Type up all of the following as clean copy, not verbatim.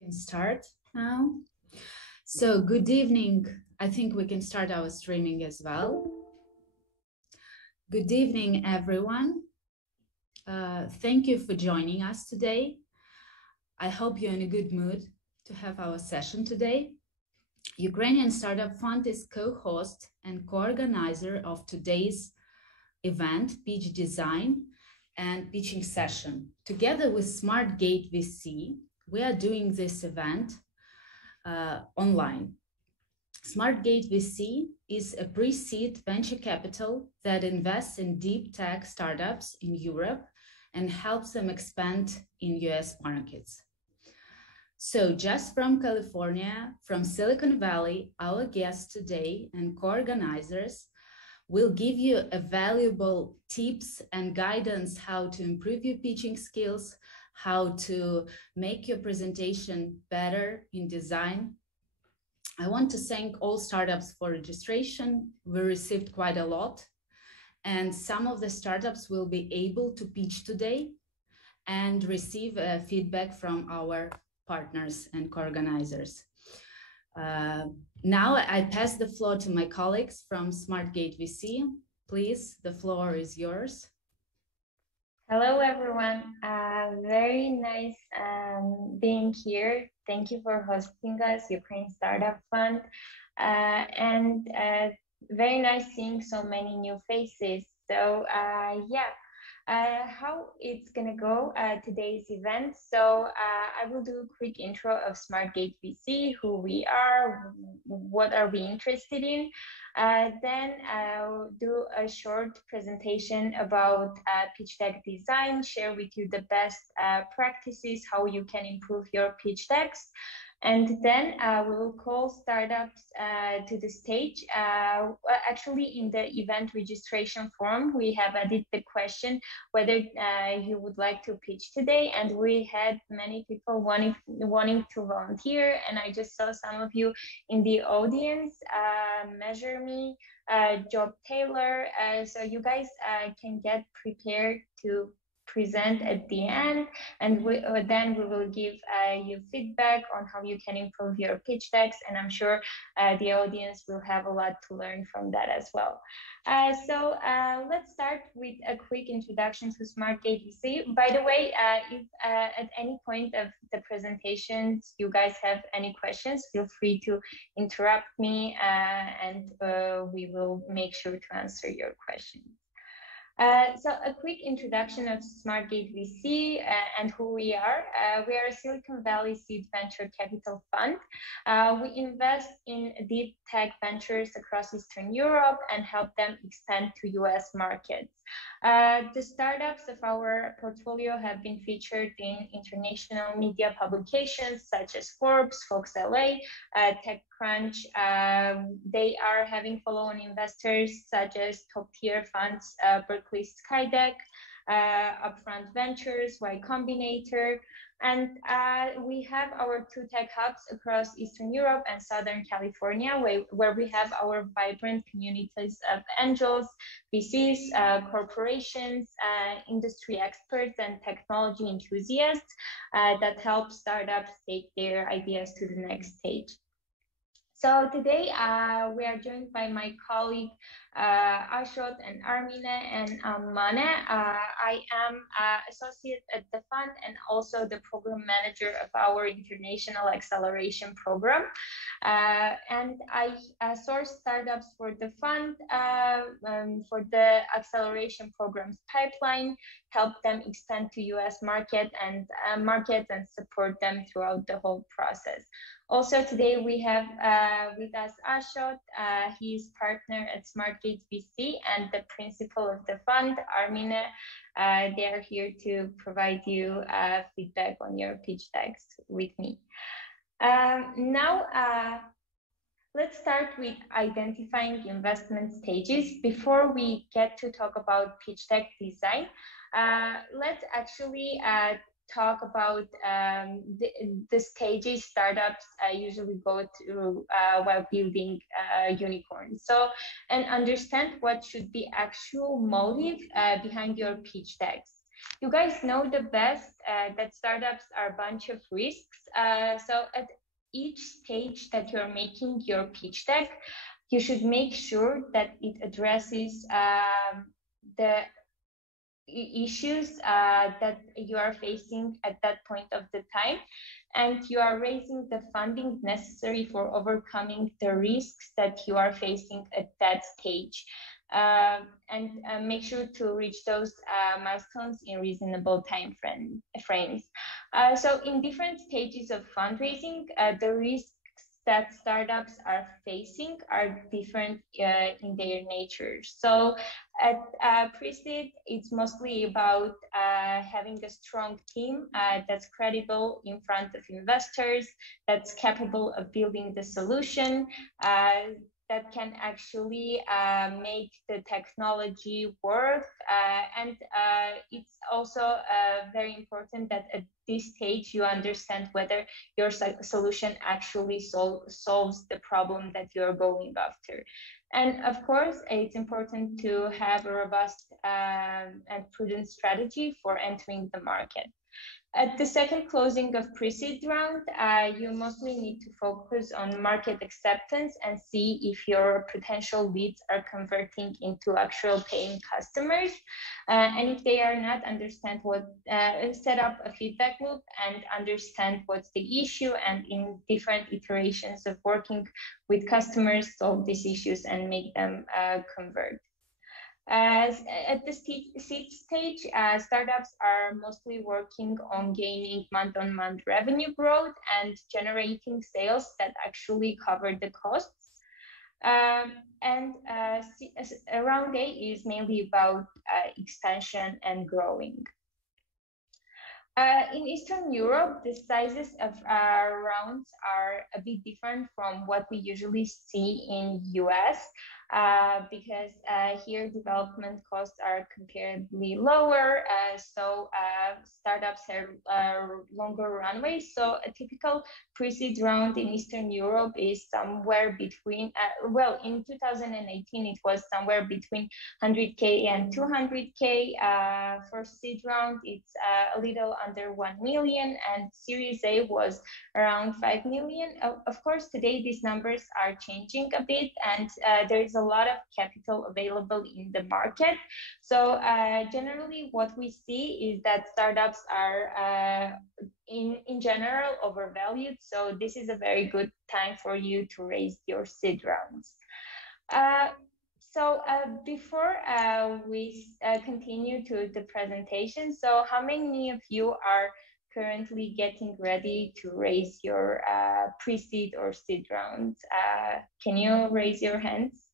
Can start now. So good evening. I think we can start our streaming as well. Good evening, everyone. Thank you for joining us today. I hope you're in a good mood to have our session today. Ukrainian Startup Fund is co-host and co-organizer of today's event, Pitch Design and Pitching Session. Together with Smartgate Vc, we are doing this event online. Smartgate Vc is a pre-seed venture capital that invests in deep tech startups in Europe and helps them expand in US markets. So just from California, from Silicon Valley, our guests today and co-organizers will give you a valuable tips and guidance how to improve your pitching skills, how to make your presentation better in design. I want to thank all startups for registration. We received quite a lot, and some of the startups will be able to pitch today and receive feedback from our partners and co-organizers. Now I pass the floor to my colleagues from Smartgate VC. Please, the floor is yours. Hello, everyone. Very nice being here. Thank you for hosting us, Ukraine Startup Fund. And very nice seeing so many new faces. So how it's gonna go today's event. So I will do a quick intro of Smartgate VC, who we are, what are we interested in. Then I'll do a short presentation about pitch deck design, share with you the best practices, how you can improve your pitch decks. And then we will call startups to the stage. Actually, in the event registration form, we have added the question whether you would like to pitch today. And we had many people wanting to volunteer. And I just saw some of you in the audience, Measure Me, Job Taylor. So you guys can get prepared to present at the end, and then we will give you feedback on how you can improve your pitch decks, and I'm sure the audience will have a lot to learn from that as well. So let's start with a quick introduction to Smartgate VC. By the way, if at any point of the presentations you guys have any questions, feel free to interrupt me and we will make sure to answer your questions. So a quick introduction of Smartgate VC and who we are. We are a Silicon Valley seed venture capital fund. We invest in deep tech ventures across Eastern Europe and help them expand to US markets. The startups of our portfolio have been featured in international media publications such as Forbes, Fox LA, TechCrunch. They are having follow-on investors such as top-tier funds, Berkeley Skydeck, Upfront Ventures, Y Combinator, and we have our 2 tech hubs across Eastern Europe and Southern California, where we have our vibrant communities of angels, VCs, corporations, industry experts, and technology enthusiasts that help startups take their ideas to the next stage. So today we are joined by my colleague Ashot and Armine and Mane. I am associate at the fund and also the program manager of our international acceleration program. And I source startups for the fund, for the acceleration programs pipeline, help them expand to US markets and support them throughout the whole process. Also today we have with us Ashot. He is partner at Smartgate VC and the principal of the fund, Armine. They are here to provide you feedback on your pitch decks with me. Now, let's start with identifying investment stages. Before we get to talk about pitch deck design, let's actually talk about the stages startups usually go through while building unicorns. So, and understand what should be actual motive behind your pitch decks. You guys know the best that startups are a bunch of risks. So at each stage that you're making your pitch deck, you should make sure that it addresses the issues that you are facing at that point of the time, and you are raising the funding necessary for overcoming the risks that you are facing at that stage. And make sure to reach those milestones in reasonable frames. So in different stages of fundraising, the risks that startups are facing are different in their nature. So at pre-seed, it's mostly about having a strong team that's credible in front of investors, that's capable of building the solution, that can actually make the technology work. And it's also very important that at this stage you understand whether your solution actually solves the problem that you're going after. And of course, it's important to have a robust and prudent strategy for entering the market. At the second closing of pre-seed round, you mostly need to focus on market acceptance and see if your potential leads are converting into actual paying customers. And if they are not, understand what, set up a feedback loop and understand what's the issue, and in different iterations of working with customers, solve these issues and make them convert. At the seed stage, startups are mostly working on gaining month-on-month revenue growth and generating sales that actually cover the costs. Round A is mainly about expansion and growing. In Eastern Europe, the sizes of rounds are a bit different from what we usually see in US. Because here development costs are comparably lower, so startups have longer runways. So a typical pre-seed round in Eastern Europe is somewhere between, well, in 2018 it was somewhere between 100K and 200K. For seed round, it's a little under 1 million, and Series A was around 5 million. Of course, today these numbers are changing a bit, and there is a lot of capital available in the market. So generally what we see is that startups are in general overvalued. So this is a very good time for you to raise your seed rounds. Before we continue to the presentation, so how many of you are currently getting ready to raise your pre-seed or seed rounds? Can you raise your hands?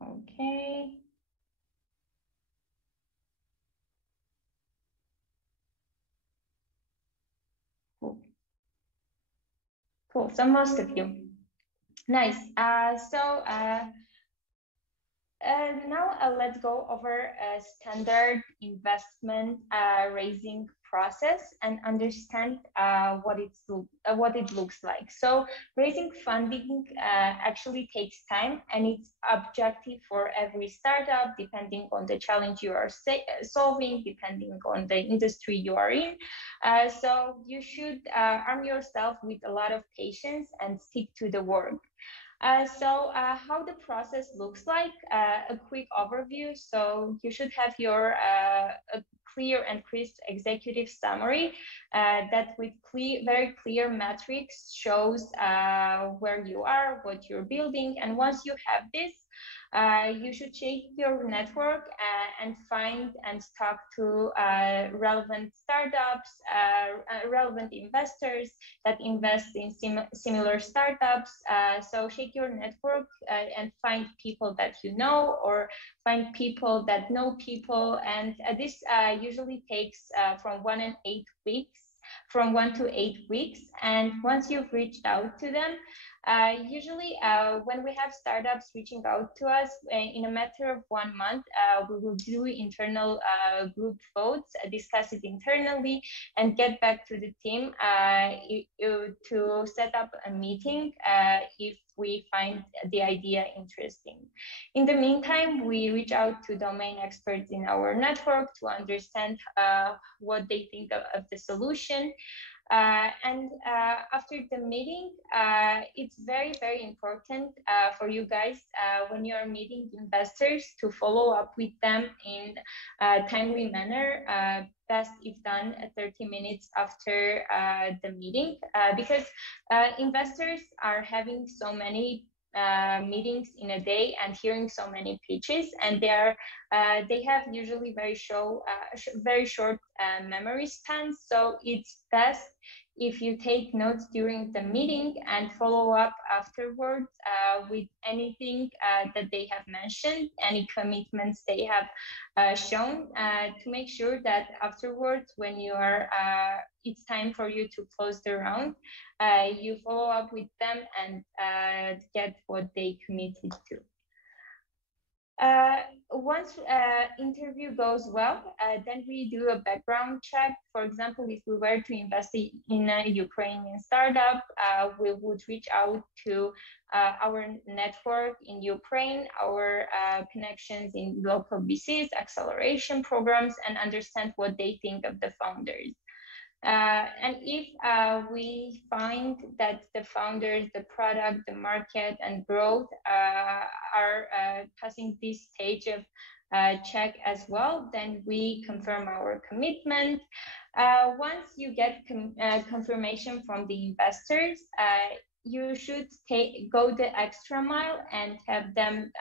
Okay. Cool. Cool. So most of you. Nice. Now let's go over a standard investment raising process and understand what it looks like. So raising funding actually takes time, and it's objective for every startup, depending on the challenge you are solving, depending on the industry you are in. So you should arm yourself with a lot of patience and stick to the work. How the process looks like, a quick overview. So you should have your a clear and crisp executive summary that with very clear metrics shows where you are, what you're building. And once you have this, you should check your network and find and talk to relevant startups, relevant investors that invest in similar startups. So check your network and find people that you know, or find people that know people. And this usually takes from 1 to 8 weeks. And once you've reached out to them, Usually, when we have startups reaching out to us in a matter of 1 month, we will do internal group votes, discuss it internally, and get back to the team to set up a meeting if we find the idea interesting. In the meantime, we reach out to domain experts in our network to understand what they think of the solution. And after the meeting, it's very, very important for you guys when you are meeting investors to follow up with them in a timely manner, best if done 30 minutes after the meeting, because investors are having so many meetings in a day and hearing so many pitches, and they have usually very short memory spans. So it's best if you take notes during the meeting and follow up afterwards with anything that they have mentioned, any commitments they have shown, to make sure that afterwards, when you are it's time for you to close the round, you follow up with them and get what they committed to. Once interview goes well, then we do a background check. For example, if we were to invest in a Ukrainian startup, we would reach out to our network in Ukraine, our connections in local VCs, acceleration programs, and understand what they think of the founders. And if we find that the founders, the product, the market, and growth are passing this stage of check as well, then we confirm our commitment. Once you get confirmation from the investors, you should go the extra mile and have them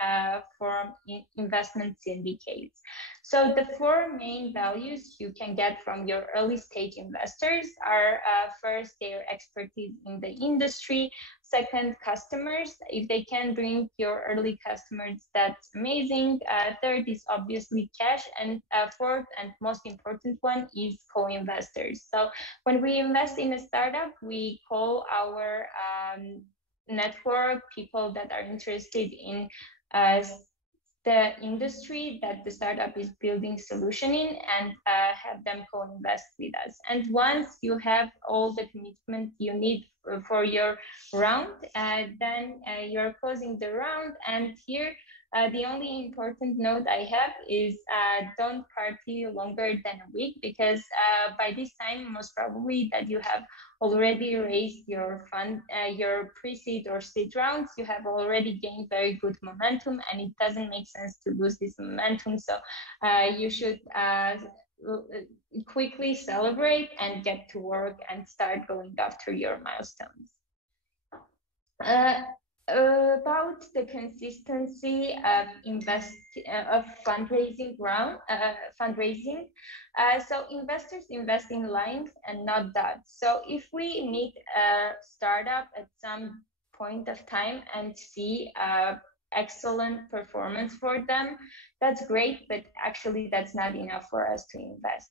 form investment syndicates. So the 4 main values you can get from your early stage investors are first, their expertise in the industry. Second, customers. If they can bring your early customers, that's amazing. Third is obviously cash. And fourth and most important one is co-investors. So when we invest in a startup, we call our network, people that are interested in the industry that the startup is building solution in, and have them co-invest with us. And once you have all the commitment you need for your round, then you're closing the round. And here, the only important note I have is don't party longer than a week, because by this time, most probably that you have already raised your fund, your pre-seed or seed rounds, you have already gained very good momentum, and it doesn't make sense to lose this momentum. So you should quickly celebrate and get to work and start going after your milestones. About the consistency of fundraising so investors invest in lines and not dots. So if we meet a startup at some point of time and see excellent performance for them, that's great, but actually that's not enough for us to invest.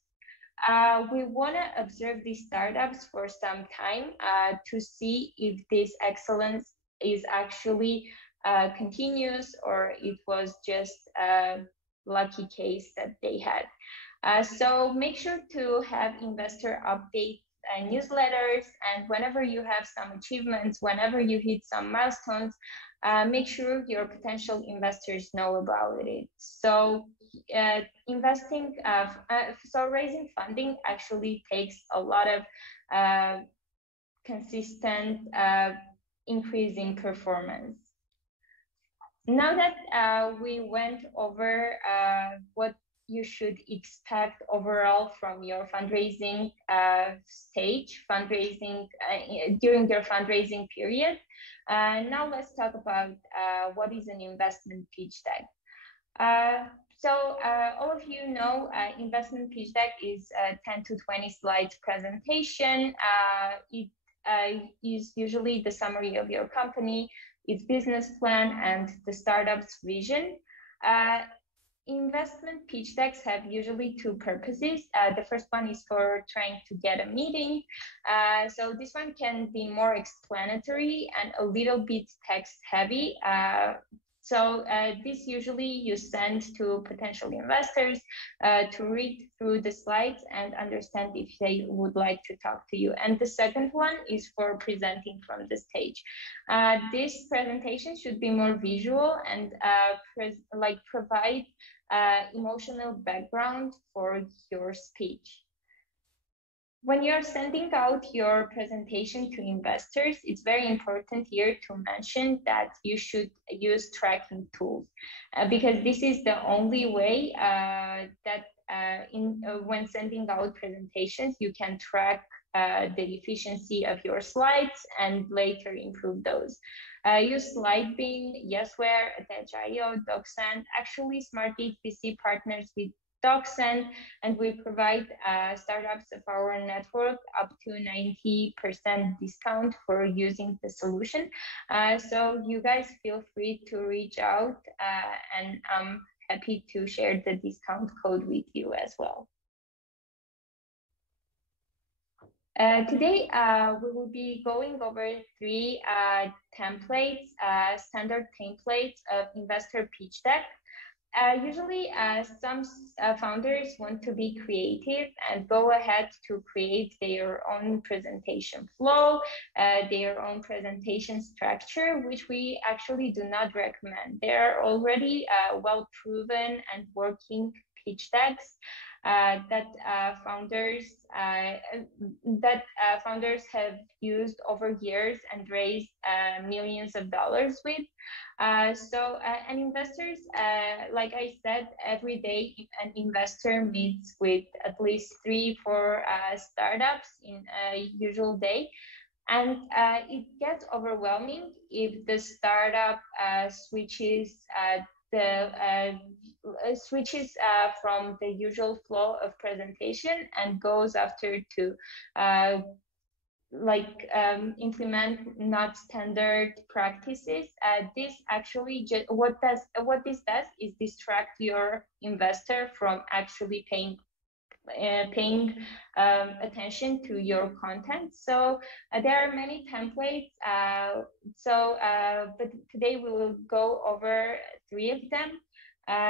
We want to observe these startups for some time to see if this excellence is actually continuous, or it was just a lucky case that they had. So make sure to have investor update newsletters, and whenever you have some achievements, whenever you hit some milestones, make sure your potential investors know about it. So raising funding actually takes a lot of consistent increasing performance. Now that we went over what you should expect overall from your fundraising stage, during your fundraising period, now let's talk about what is an investment pitch deck. So all of you know investment pitch deck is a 10 to 20 slides presentation. It is usually the summary of your company, its business plan, and the startup's vision. investment pitch decks have usually two purposes. The first one is for trying to get a meeting. So this one can be more explanatory and a little bit text heavy. So this usually you send to potential investors to read through the slides and understand if they would like to talk to you. And the second one is for presenting from the stage. This presentation should be more visual and provide emotional background for your speech. When you're sending out your presentation to investors, it's very important here to mention that you should use tracking tools because this is the only way that when sending out presentations, you can track the efficiency of your slides and later improve those. Use SlideBean, Yesware, Attach.io, DocSend. Actually, Smartgate VC partners with DocSend, and we provide startups of our network up to 90% discount for using the solution. So you guys feel free to reach out, and I'm happy to share the discount code with you as well. Today, we will be going over three templates, standard templates of investor pitch deck. Usually, some founders want to be creative and go ahead to create their own presentation flow, their own presentation structure, which we actually do not recommend. There are already well-proven and working pitch decks that founders have used over years and raised millions of dollars with. And investors, like I said, every day an investor meets with at least 3-4 startups in a usual day. And it gets overwhelming if the startup switches from the usual flow of presentation and goes after to implement not standard practices. This actually what this does is distract your investor from actually paying attention to your content. So there are many templates. But today we will go over 3 of them.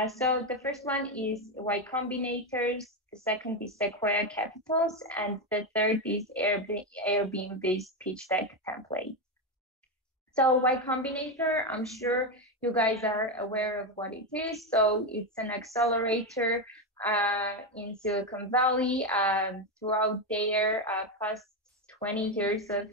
So the first one is Y Combinators, the second is Sequoia Capitals, and the third is Airbnb's pitch deck template. So Y Combinator, I'm sure you guys are aware of what it is. So it's an accelerator in Silicon Valley. Throughout their past 20 years of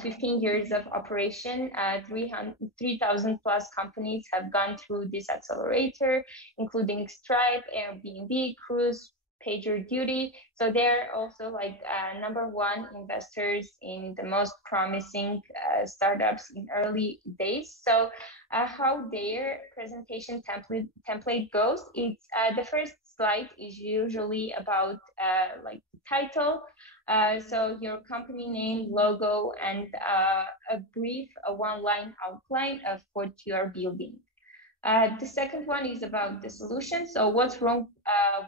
15 years of operation, 3,000 plus companies have gone through this accelerator, including Stripe, Airbnb, Cruise, PagerDuty. So they're also #1 investors in the most promising startups in early days. So how their presentation template goes, it's the first slide is usually about the title. So your company name, logo, and a brief one-line outline of what you are building. The second one is about the solution. So what's wrong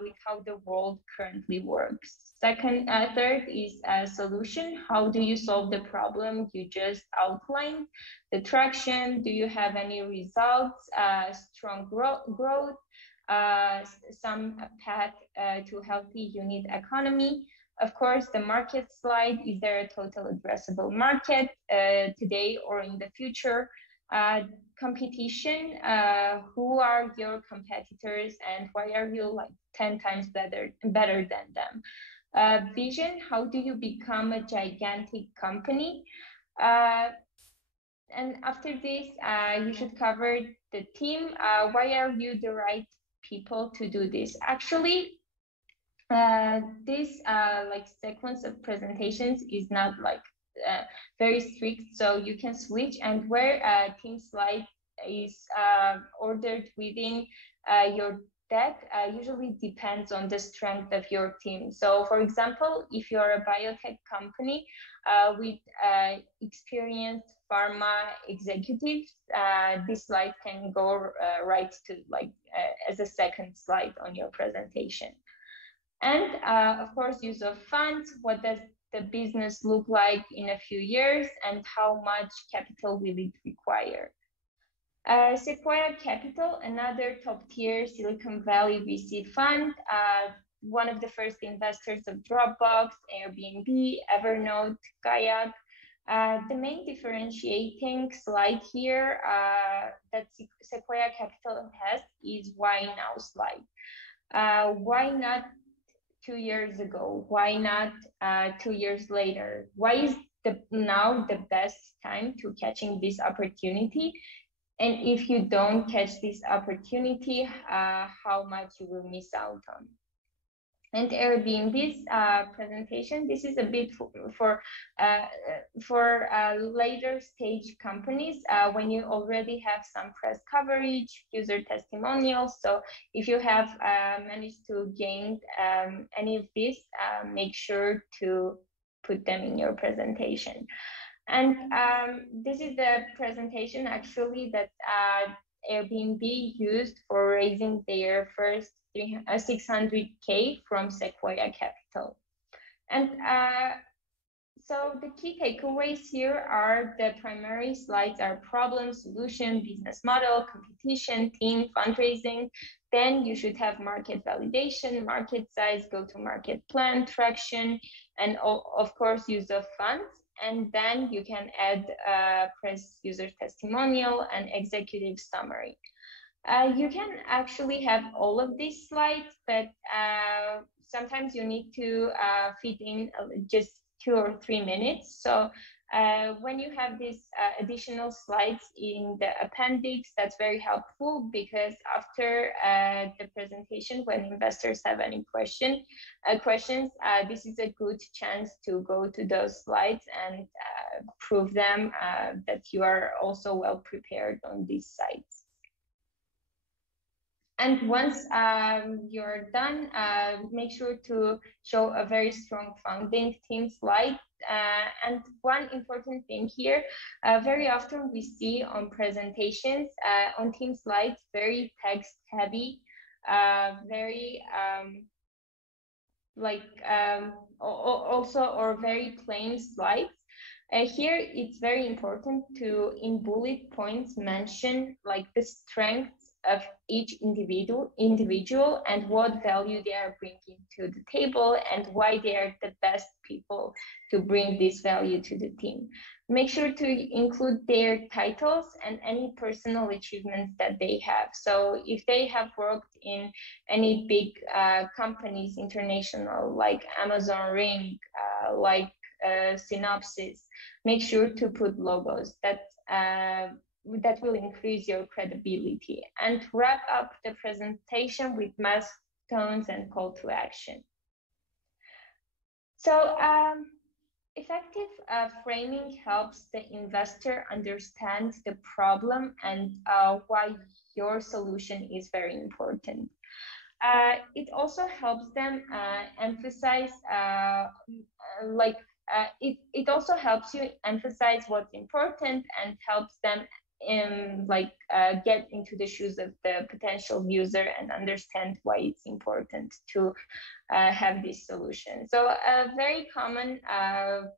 with how the world currently works? Third is a solution. How do you solve the problem you just outlined? The traction, do you have any results? Strong growth, some path to healthy unit economy. Of course, the market slide, is there a total addressable market today or in the future? Competition, who are your competitors and why are you 10 times better than them? Vision, how do you become a gigantic company? And after this, you should cover the team. Why are you the right people to do this? Actually, this sequence of presentations is not very strict, so you can switch, and where team slide is ordered within your deck usually depends on the strength of your team. So for example, if you're a biotech company with experienced pharma executives, this slide can go right to as a second slide on your presentation. And of course, use of funds. What does the business look like in a few years, and how much capital will it require? Sequoia Capital, another top-tier Silicon Valley VC fund, one of the first investors of Dropbox, Airbnb, Evernote, Kayak. The main differentiating slide here that Sequoia Capital has is why now slide. Why not 2 years ago? Why not 2 years later? Why is now the best time to catching this opportunity? And if you don't catch this opportunity, how much you will miss out on? And Airbnb's presentation, this is a bit for later stage companies when you already have some press coverage, user testimonials. So if you have managed to gain any of this, make sure to put them in your presentation. And this is the presentation actually that Airbnb used for raising their first 600K from Sequoia Capital. And so the key takeaways here are the primary slides are problem, solution, business model, competition, team, fundraising. Then you should have market validation, market size, go-to-market plan, traction, and of course, use of funds. And then you can add press user testimonial and executive summary. You can actually have all of these slides, but sometimes you need to fit in just 2 or 3 minutes. So when you have these additional slides in the appendix, that's very helpful, because after the presentation, when investors have any questions, this is a good chance to go to those slides and prove them that you are also well prepared on these sites. And once you're done, make sure to show a very strong founding team slide. And one important thing here, very often we see on presentations, on team slides, very text heavy, very or very plain slides. Here, it's very important to, in bullet points, mention like the strengths of each individual and what value they are bringing to the table and why they are the best people to bring this value to the team. Make sure to include their titles and any personal achievements that they have. So if they have worked in any big companies, international, like Amazon Ring, like Synopsys, make sure to put logos that will increase your credibility, and wrap up the presentation with milestones and call to action. So effective framing helps the investor understand the problem and why your solution is very important. It also helps them emphasize it also helps you emphasize what's important and helps them get into the shoes of the potential user and understand why it's important to have this solution. So a very common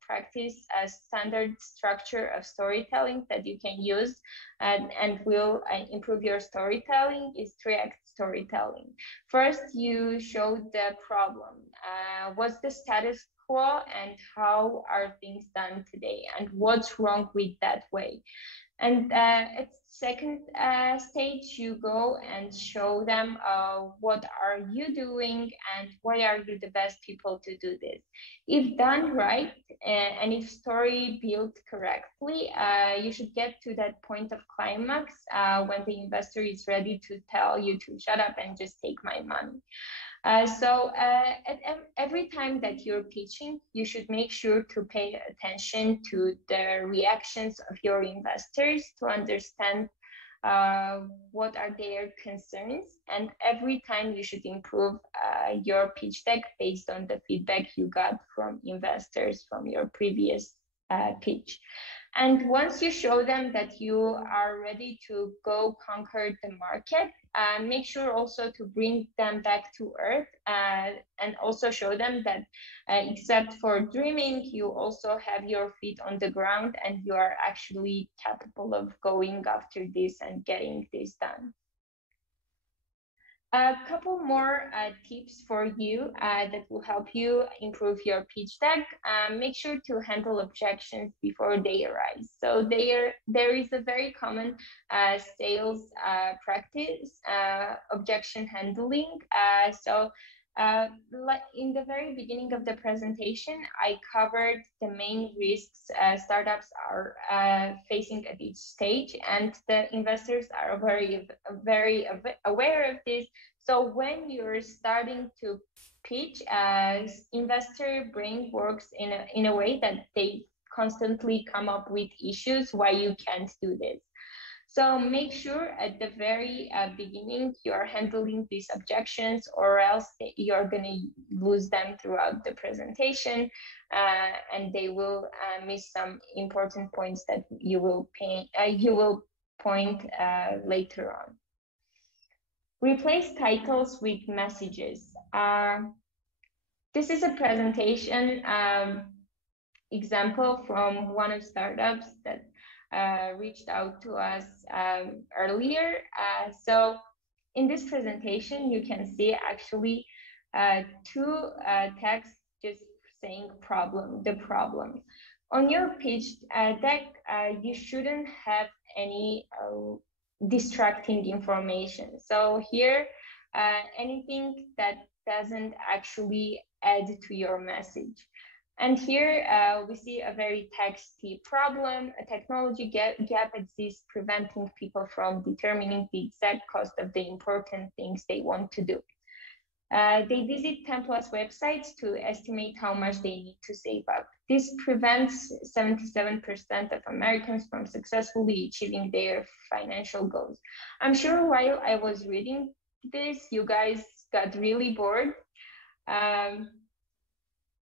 practice, a standard structure of storytelling that you can use and will improve your storytelling is 3-act storytelling. First, you show the problem. What's the status quo and how are things done today and what's wrong with that way? And at second stage, you go and show them what are you doing and why are you the best people to do this. If done right and if story built correctly, you should get to that point of climax when the investor is ready to tell you to shut up and just take my money. So at every time that you're pitching, you should make sure to pay attention to the reactions of your investors to understand what are their concerns. And every time you should improve your pitch deck based on the feedback you got from investors from your previous pitch. And once you show them that you are ready to go conquer the market, make sure also to bring them back to earth, and also show them that except for dreaming, you also have your feet on the ground and you are actually capable of going after this and getting this done. A couple more tips for you that will help you improve your pitch deck. Make sure to handle objections before they arise. So there is a very common sales practice, objection handling. Like in the very beginning of the presentation, I covered the main risks startups are facing at each stage, and the investors are very aware of this. So when you're starting to pitch, investor brain works in a way that they constantly come up with issues why you can't do this. So make sure at the very beginning you are handling these objections, or else you're going to lose them throughout the presentation, and they will miss some important points that you will point later on. Replace titles with messages. This is a presentation example from one of startups that reached out to us earlier. So in this presentation, you can see actually two texts just saying the problem. On your pitch deck, you shouldn't have any distracting information. So here, anything that doesn't actually add to your message. And here we see a very texty problem. A technology gap exists, preventing people from determining the exact cost of the important things they want to do. They visit 10+ websites to estimate how much they need to save up. This prevents 77% of Americans from successfully achieving their financial goals. I'm sure while I was reading this, you guys got really bored.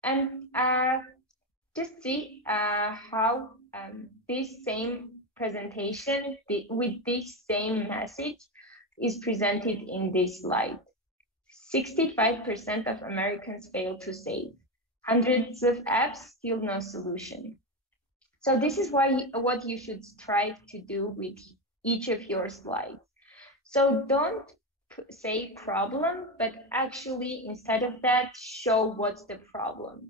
And just see how this same presentation with this same message is presented in this slide. 65% of Americans fail to save. Hundreds of apps, still no solution. So this is what you should strive to do with each of your slides. So don't say problem, but actually instead of that, show what's the problem.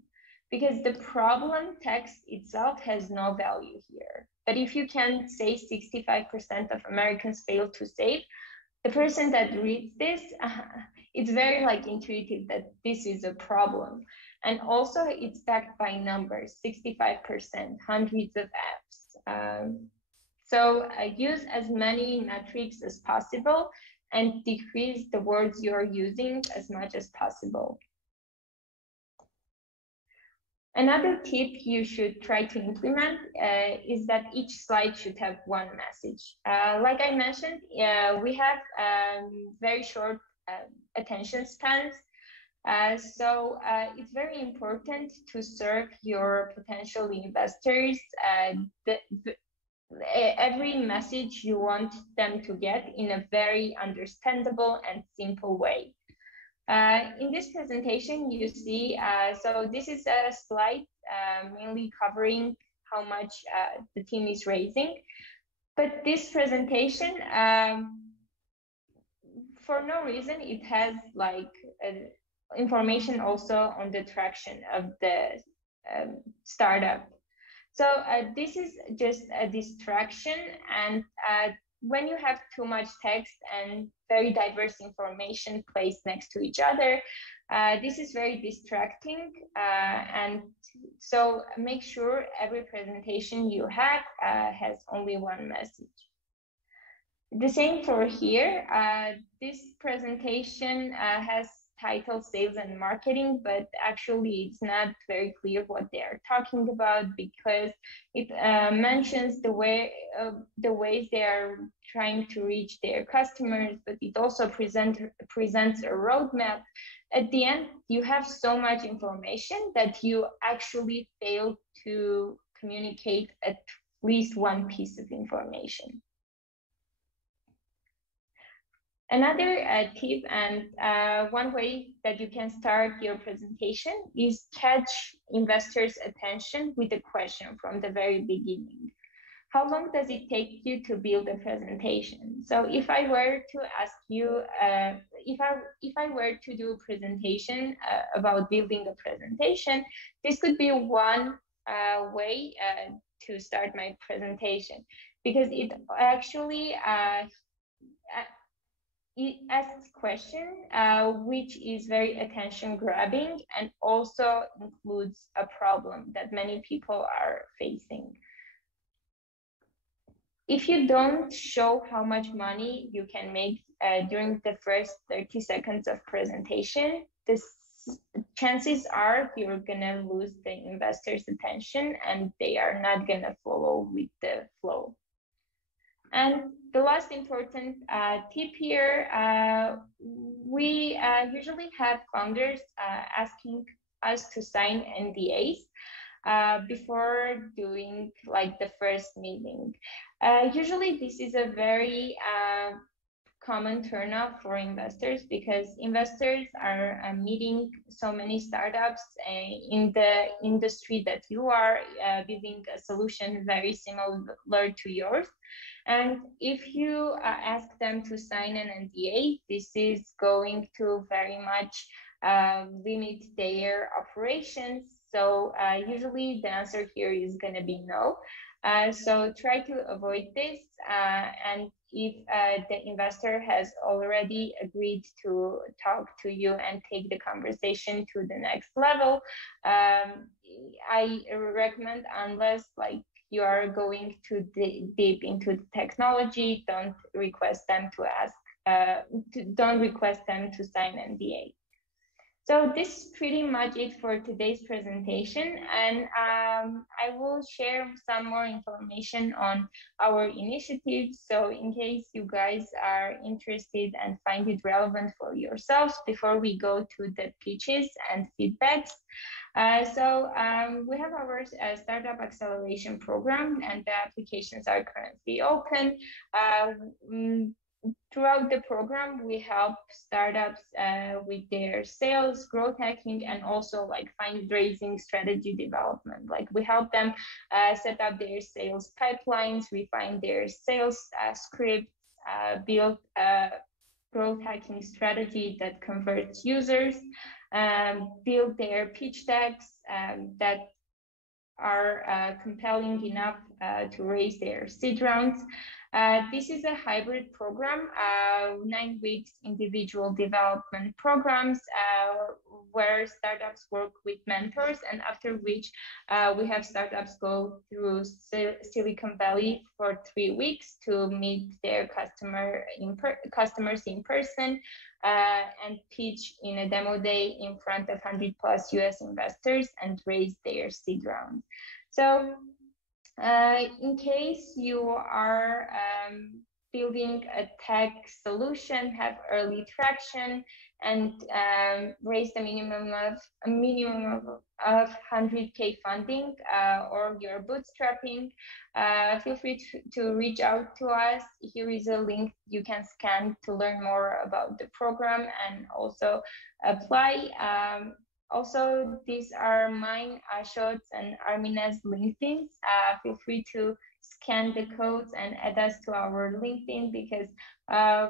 Because the problem text itself has no value here. But if you can say 65% of Americans fail to save, the person that reads this, it's very intuitive that this is a problem. And also it's backed by numbers, 65%, hundreds of apps. So use as many metrics as possible and decrease the words you're using as much as possible. Another tip you should try to implement is that each slide should have one message. Like I mentioned, we have very short attention spans. So it's very important to serve your potential investors every message you want them to get in a very understandable and simple way. In this presentation, you see, so this is a slide mainly covering how much the team is raising. But this presentation, for no reason, it has information also on the traction of the startup. So this is just a distraction, and when you have too much text and very diverse information placed next to each other, this is very distracting, and so make sure every presentation you have has only one message. The same for here. This presentation has title sales and marketing, but actually it's not very clear what they are talking about, because it mentions the ways they are trying to reach their customers, but it also presents a roadmap. At the end, you have so much information that you actually fail to communicate a least one piece of information. Another tip and one way that you can start your presentation is catch investors' attention with a question from the very beginning. How long does it take you to build a presentation? So if I were to ask you, if I were to do a presentation about building a presentation, this could be one way to start my presentation, because it actually it asks question which is very attention grabbing and also includes a problem that many people are facing. If you don't show how much money you can make during the first 30 seconds of presentation, chances are you're gonna lose the investor's attention and they are not gonna follow with the flow. And the last important tip here, we usually have founders asking us to sign NDAs before doing like the first meeting. Usually this is a very common turnoff for investors, because investors are meeting so many startups in the industry that you are building a solution very similar to yours. And if you ask them to sign an NDA, this is going to very much limit their operations. So usually the answer here is going to be no. So try to avoid this. And if the investor has already agreed to talk to you and take the conversation to the next level, I recommend, unless like you are going too deep into the technology, don't request them to don't request them to sign NDA. So this is pretty much it for today's presentation, and I will share some more information on our initiatives. So in case you guys are interested and find it relevant for yourselves, before we go to the pitches and feedbacks. We have our Startup Acceleration Program, and the applications are currently open. Throughout the program, we help startups with their sales, growth hacking, and also like fundraising strategy development. Like we help them set up their sales pipelines, refine their sales scripts, build a growth hacking strategy that converts users, build their pitch decks that are compelling enough to raise their seed rounds. This is a hybrid program, 9 weeks individual development programs where startups work with mentors, and after which we have startups go through Silicon Valley for 3 weeks to meet their customers in person and pitch in a demo day in front of 100+ US investors and raise their seed round. So in case you are building a tech solution, have early traction, and raise the minimum of 100K funding, or you're bootstrapping, feel free to reach out to us. Here is a link you can scan to learn more about the program and also apply. Also, these are mine, Ashot's, and Armine's LinkedIn. Feel free to scan the codes and add us to our LinkedIn, because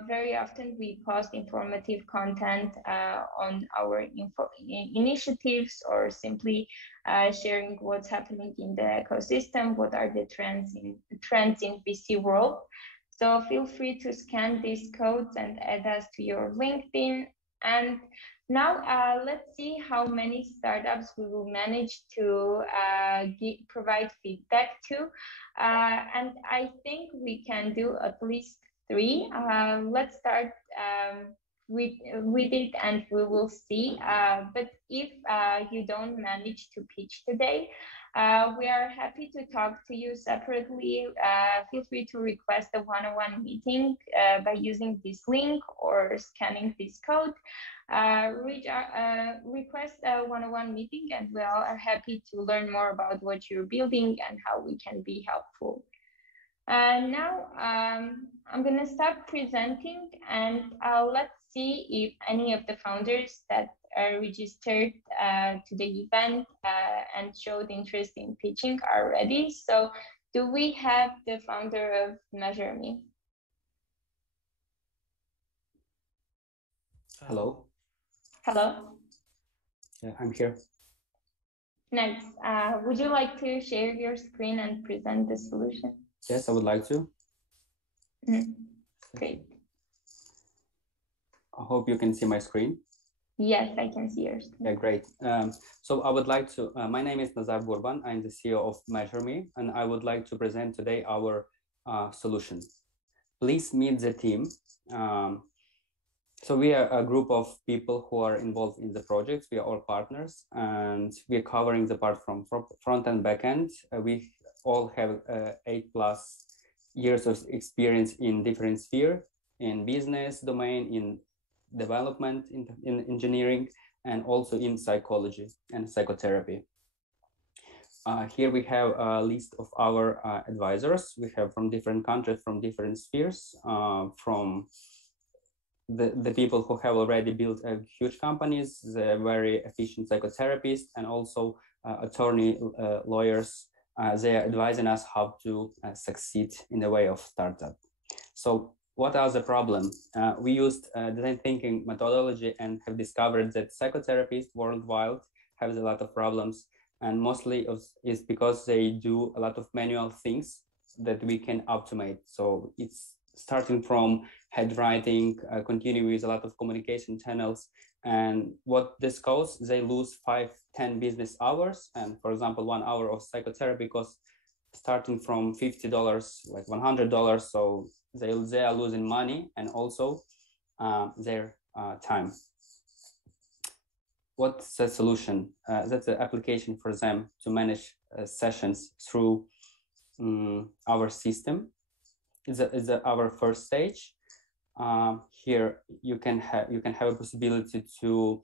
very often we post informative content on our initiatives, or simply sharing what's happening in the ecosystem, what are the trends in VC world. So feel free to scan these codes and add us to your LinkedIn. And now let's see how many startups we will manage to provide feedback to. And I think we can do at least 3. Let's start with it, and we will see. But if you don't manage to pitch today, We are happy to talk to you separately. Feel free to request a one-on-one meeting by using this link or scanning this code. Request a one-on-one meeting, and we all are happy to learn more about what you're building and how we can be helpful. Now I'm going to stop presenting, and let's see if any of the founders that are registered to the event and showed interest in pitching are ready. So do we have the founder of MeasureMe? Hello. Hello. Yeah, I'm here. Nice. Would you like to share your screen and present the solution? Yes, I would like to. Great. I hope you can see my screen. Yes, I can see your screen. Yeah, great. So I would like to, my name is Nazar Burban. I'm the CEO of MeasureMe, and I would like to present today our solution. Please meet the team. So we are a group of people who are involved in the project. We are all partners, and we are covering the part from front and back end. We all have 8+ years of experience in different sphere, in business domain, in development, in engineering, and also in psychology and psychotherapy. Here we have a list of our advisors. We have from different countries, from different spheres, from the people who have already built huge companies, the very efficient psychotherapists, and also attorney lawyers. They are advising us how to succeed in the way of startup. So what are the problems? We used design thinking methodology and have discovered that psychotherapists worldwide have a lot of problems, and mostly is because they do a lot of manual things that we can automate. So it's starting from head writing, continuing with a lot of communication channels. And what this causes, they lose 5-10 business hours. And for example, 1 hour of psychotherapy costs starting from $50, like $100. So they are losing money and also their time. What's the solution? That's an application for them to manage sessions through our system. It's our first stage. Here you can have a possibility to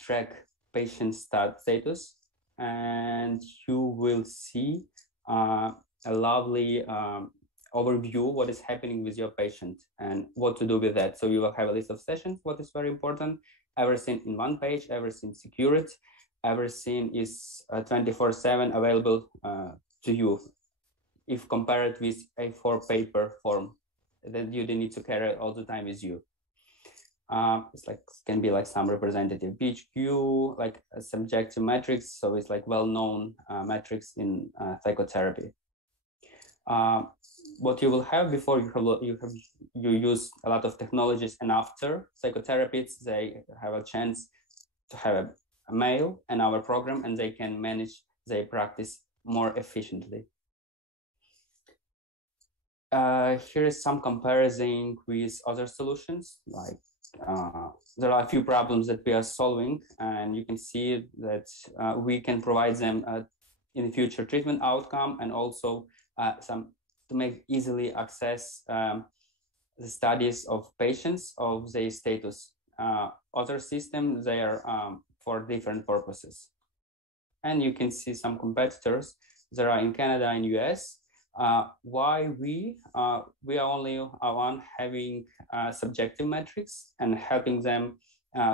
track patient status, and you will see a lovely overview what is happening with your patient and what to do with that. So you will have a list of sessions, what is very important, everything in one page, everything secured, everything is 24/7 available to you. If compared with A4 paper form that you don't need to carry all the time with you. It's like, can be like some representative PHQ, like a subjective metrics. So it's like well-known metrics in psychotherapy. What you will have before you use a lot of technologies, and after psychotherapists, they have a chance to have a mail and our program, and they can manage their practice more efficiently. Here is some comparison with other solutions. Like there are a few problems that we are solving, and you can see that we can provide them in the future treatment outcome, and also some to make easily access the studies of patients of their status. Other systems, they are for different purposes. And you can see some competitors. There are in Canada and US. Why we are only one having subjective metrics and helping them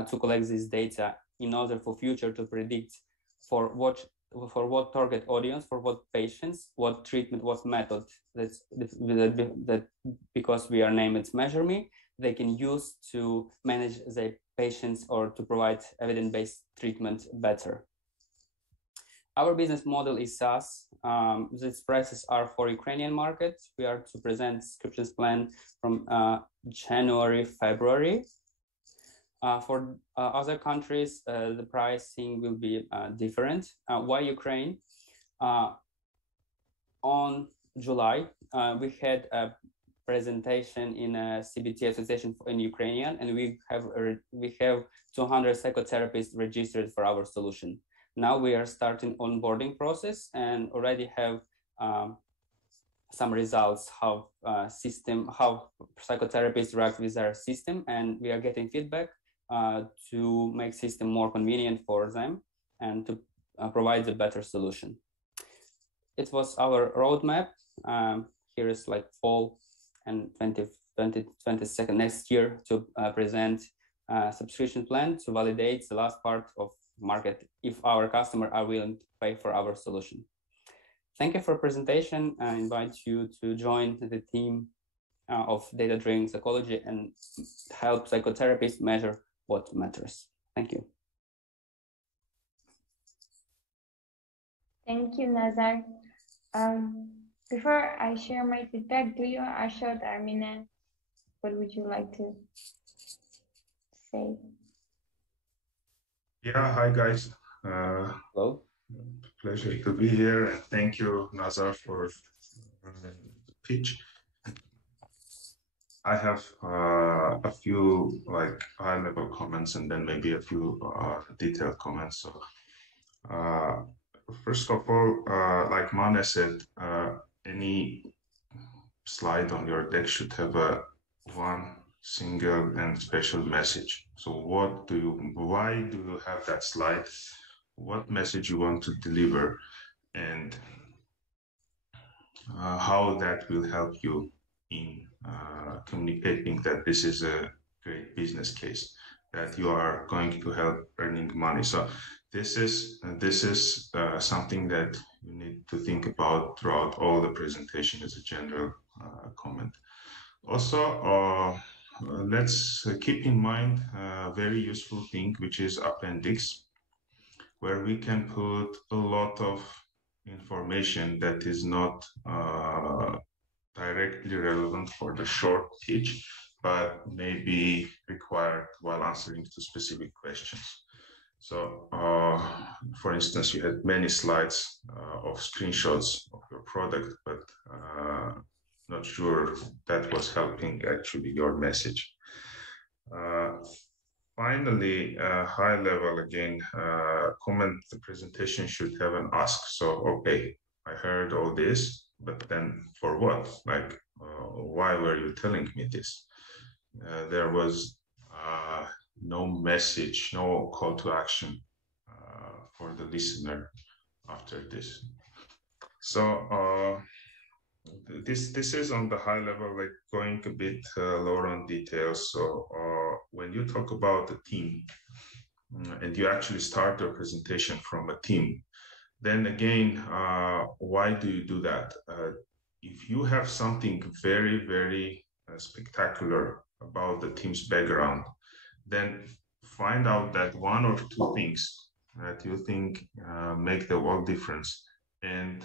to collect this data in order for future to predict for what target audience, for what patients, what treatment, what method that because we are named as MeasureMe, they can use to manage their patients or to provide evidence-based treatment better. Our business model is SaaS. These prices are for Ukrainian market. We are to present subscriptions plan from January, February. For other countries, the pricing will be different. Why Ukraine? On July, we had a presentation in a CBT association in Ukrainian, and we have 200 psychotherapists registered for our solution. Now we are starting onboarding process and already have some results how psychotherapists interact with our system, and we are getting feedback to make system more convenient for them and to provide a better solution. It was our roadmap. Here is like fall and 2022 next year to present a subscription plan to validate the last part of market if our customer are willing to pay for our solution. Thank you for presentation. I invite you to join the team of data-driven psychology and help psychotherapists measure what matters. Thank you. Thank you, Nazar. Before I share my feedback, do you, Ashot, Armine, what would you like to say? Yeah, hi guys. Hello. Pleasure to be here, and thank you, Nazar, for the pitch. I have a few like high-level comments and then maybe a few detailed comments. So, first of all, like Mane said, any slide on your deck should have one single and special message. So why do you have that slide? What message you want to deliver, and how that will help you in communicating that this is a great business case, that you are going to help earning money. So this is something that you need to think about throughout all the presentation as a general comment. Also, let's keep in mind a very useful thing, which is Appendix, where we can put a lot of information that is not directly relevant for the short pitch, but may be required while answering to specific questions. So, for instance, you had many slides of screenshots of your product, but not sure that was helping actually your message. Finally, high level again, comment, the presentation should have an ask. So, okay, I heard all this, but then for what? Like, why were you telling me this? There was no message, no call to action for the listener after this. So, this is on the high level, like going a bit lower on details. So when you talk about the team and you actually start your presentation from a team, then again, why do you do that? If you have something very, very spectacular about the team's background, then find out that one or two things that you think make the world difference, and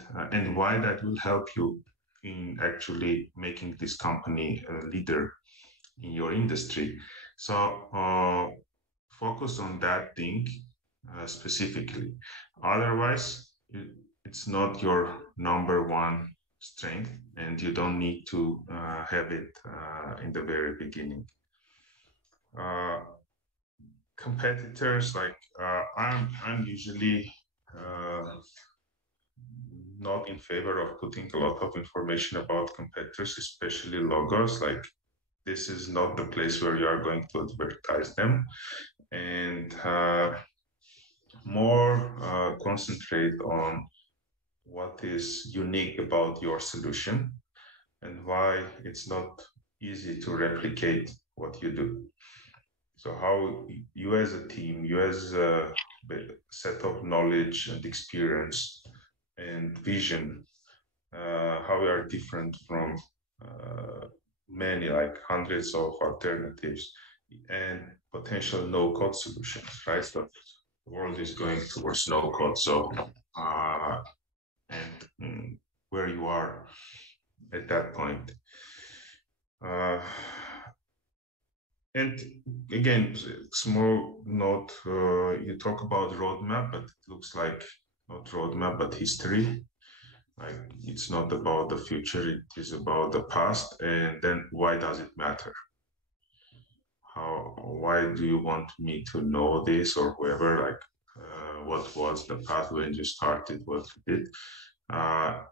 why that will help you in actually making this company a leader in your industry. So focus on that thing specifically. Otherwise, it's not your number one strength, and you don't need to have it in the very beginning. Competitors, like I'm usually not in favor of putting a lot of information about competitors, especially logos. Like, this is not the place where you are going to advertise them, and more concentrate on what is unique about your solution and why it's not easy to replicate what you do. So how you as a team, you as a set of knowledge and experience and vision, how we are different from many, like hundreds of alternatives and potential no-code solutions, right? So the world is going towards no-code. So, and where you are at that point. And again, small note, you talk about roadmap, but it looks like not roadmap, but history. Like, it's not about the future, it is about the past. And then why does it matter? Why do you want me to know this, or whoever? Like, what was the path when you started, what you did.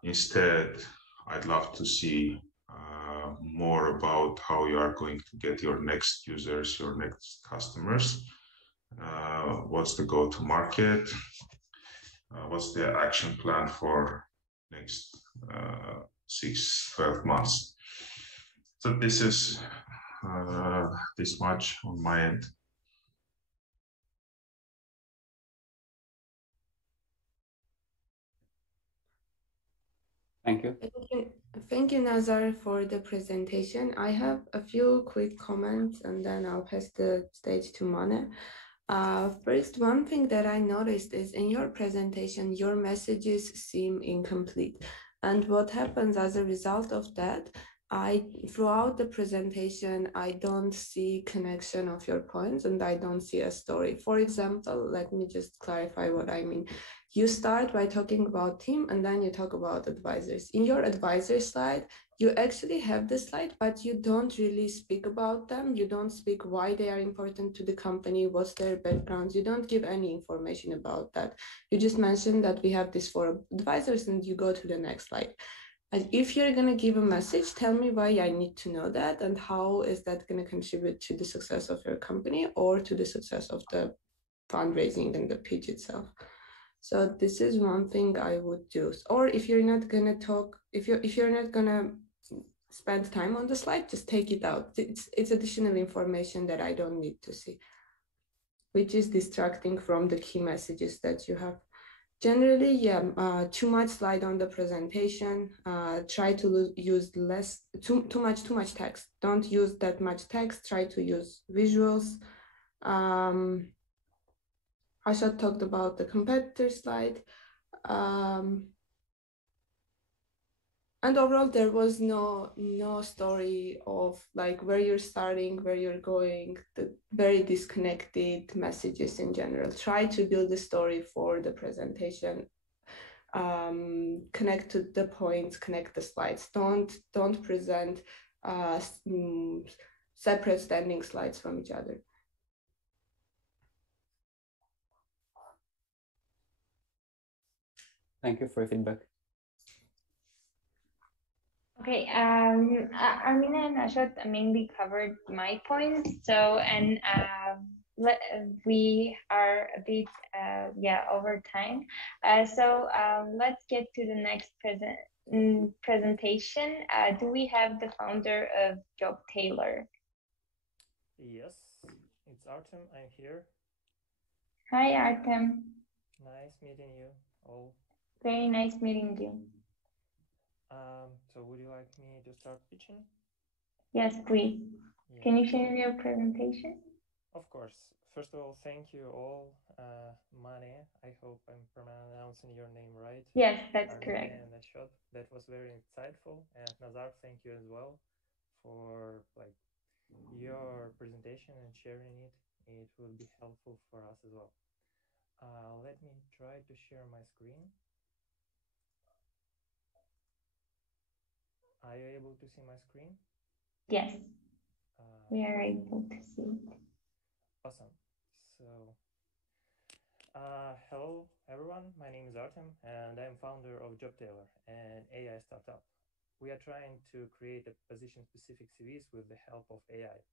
Instead, I'd love to see more about how you are going to get your next users, your next customers. What's the go-to-market? What's the action plan for next 6-12 months? So this is this much on my end. Thank you. Thank you, Nazar, for the presentation. I have a few quick comments and then I'll pass the stage to Mane. First, one thing that I noticed is in your presentation, your messages seem incomplete. And what happens as a result of that, throughout the presentation, I don't see connection of your points and I don't see a story. For example, let me just clarify what I mean. You start by talking about team and then you talk about advisors. In your advisor slide, you actually have the slide, but you don't really speak about them. You don't speak why they are important to the company, what's their backgrounds. You don't give any information about that. You just mention that we have this for advisors and you go to the next slide. And if you're going to give a message, tell me why I need to know that and how is that going to contribute to the success of your company or to the success of the fundraising and the pitch itself. So this is one thing I would do. Or if you're not going to talk, if you're not going to spend time on the slide, just take it out. It's additional information that I don't need to see, which is distracting from the key messages that you have. Generally, yeah, too much slide on the presentation. Try to use too much text. Don't use that much text. Try to use visuals. Ashot talked about the competitor slide. And overall, there was no story of like where you're starting, where you're going, the very disconnected messages in general. Try to build a story for the presentation. Connect to the points, connect the slides. Don't present separate standing slides from each other. Thank you for your feedback. Okay, Armine and Ashot mainly covered my points. So, and we are a bit, over time. So let's get to the next presentation. Do we have the founder of Job Taylor? Yes, it's Artem. I'm here. Hi, Artem. Nice meeting you all. Very nice meeting you. So would you like me to start pitching? Yes, please. Yeah. Can you share your presentation? Of course. First of all, thank you all. Mane, I hope I'm pronouncing your name right. Yes, that's Armine correct. and Ashot. That was very insightful. And Nazar, thank you as well for your presentation and sharing it. It will be helpful for us as well. Let me try to share my screen. Are you able to see my screen? Yes, we are able to see it. Awesome. So, hello everyone. My name is Artem, and I'm founder of Job Taylor, an AI startup. We are trying to create a position-specific CVs with the help of AI.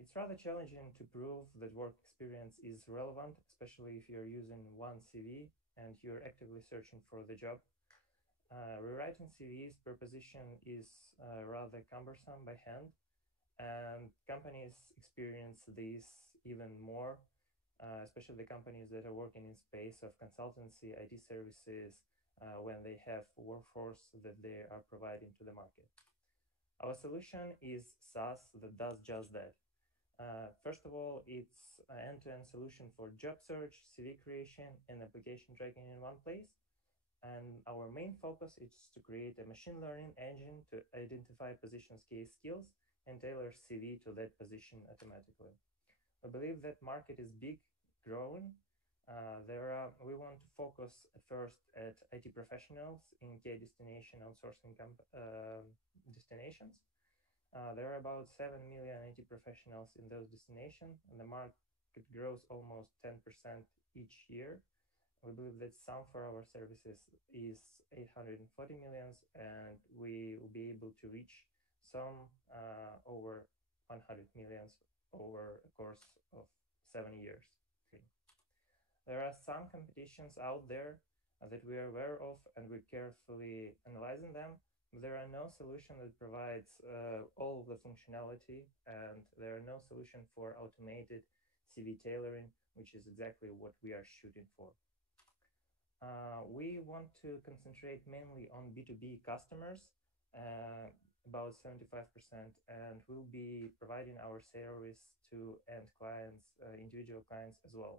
It's rather challenging to prove that work experience is relevant, especially if you're using one CV and you're actively searching for the job. Rewriting CVs per position is rather cumbersome by hand, and companies experience this even more, especially the companies that are working in space of consultancy, IT services, when they have workforce that they are providing to the market. Our solution is SaaS that does just that. First of all, it's an end-to-end solution for job search, CV creation, and application tracking in one place. And our main focus is to create a machine learning engine to identify positions' key skills and tailor CV to that position automatically. I believe that market is big, growing. We want to focus first at IT professionals in key destination outsourcing destinations. There are about 7 million IT professionals in those destinations, and the market grows almost 10% each year. We believe that sum for our services is 840 millions, and we will be able to reach some over 100 millions over a course of 7 years. Okay. There are some competitions out there that we are aware of, and we're carefully analyzing them. There are no solution that provides all of the functionality, and there are no solution for automated CV tailoring, which is exactly what we are shooting for. We want to concentrate mainly on B2B customers, about 75%, and we'll be providing our service to end clients, individual clients as well.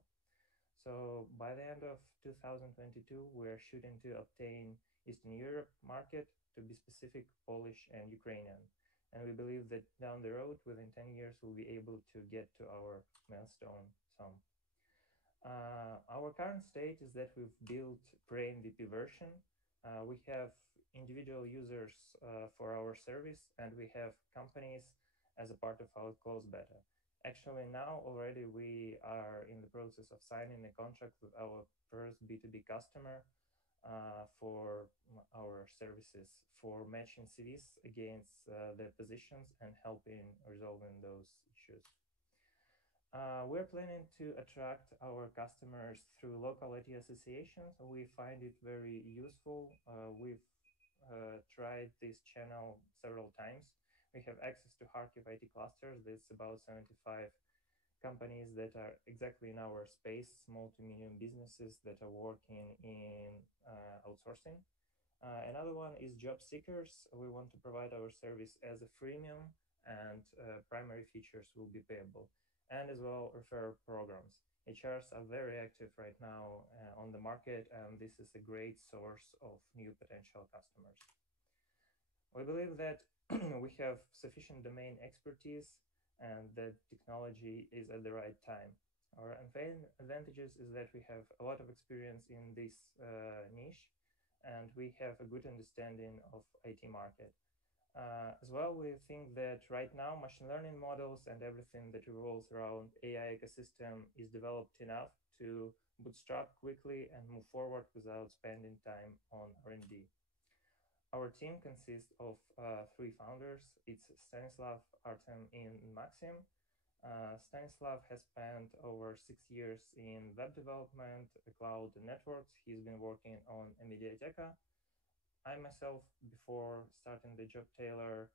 So by the end of 2022, we're shooting to obtain Eastern Europe market, to be specific, Polish and Ukrainian. And we believe that down the road, within 10 years, we'll be able to get to our milestone sum. Our current state is that we've built pre-MVP version. We have individual users for our service, and we have companies as a part of our closed beta. Actually, now already we are in the process of signing a contract with our first B2B customer for our services for matching CVs against the positions and helping resolving those issues. We're planning to attract our customers through local IT associations. We find it very useful. We've tried this channel several times. We have access to Kharkiv IT clusters. There's about 75 companies that are exactly in our space, small to medium businesses that are working in outsourcing. Another one is job seekers. We want to provide our service as a freemium, and primary features will be payable. And as well, referral programs. HRs are very active right now on the market, and this is a great source of new potential customers. We believe that we have sufficient domain expertise and that technology is at the right time. Our advantages is that we have a lot of experience in this niche, and we have a good understanding of IT market. As well, we think that right now machine learning models and everything that revolves around AI ecosystem is developed enough to bootstrap quickly and move forward without spending time on R&D. Our team consists of 3 founders. It's Stanislav, Artem, and Maxim. Stanislav has spent over 6 years in web development, cloud, and networks. He's been working on a Mediateca. I myself, before starting the job tailor,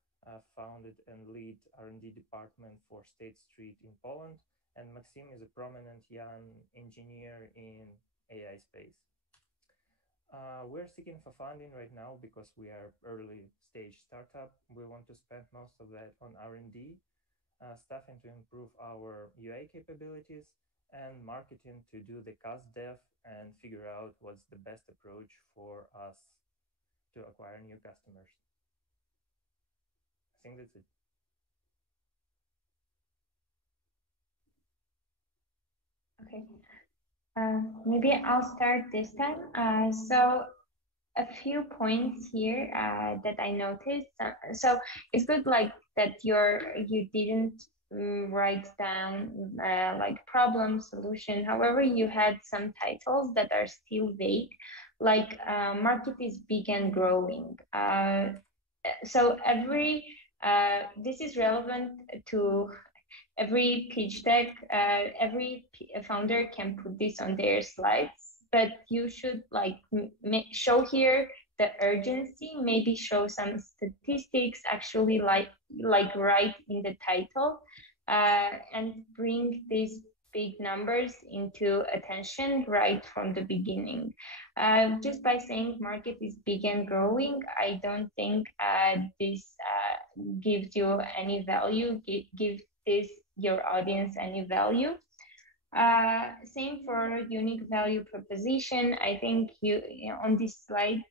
founded and lead R&D department for State Street in Poland, and Maxim is a prominent young engineer in AI space. We're seeking for funding right now because we are early stage startup. We want to spend most of that on R&D, staffing to improve our UI capabilities, and marketing to do the cost dev and figure out what's the best approach for us to acquire new customers. I think that's it. Okay. Maybe I'll start this time. So a few points here that I noticed. So it's good like that you didn't write down like problem, solution. However, you had some titles that are still vague, like market is big and growing. So this is relevant to every pitch deck. Every founder can put this on their slides, but you should like show here the urgency, maybe show some statistics actually like right in the title, and bring these big numbers into attention right from the beginning. Just by saying market is big and growing, I don't think this gives you any value, give this your audience any value. Same for unique value proposition. I think you know, on this slide,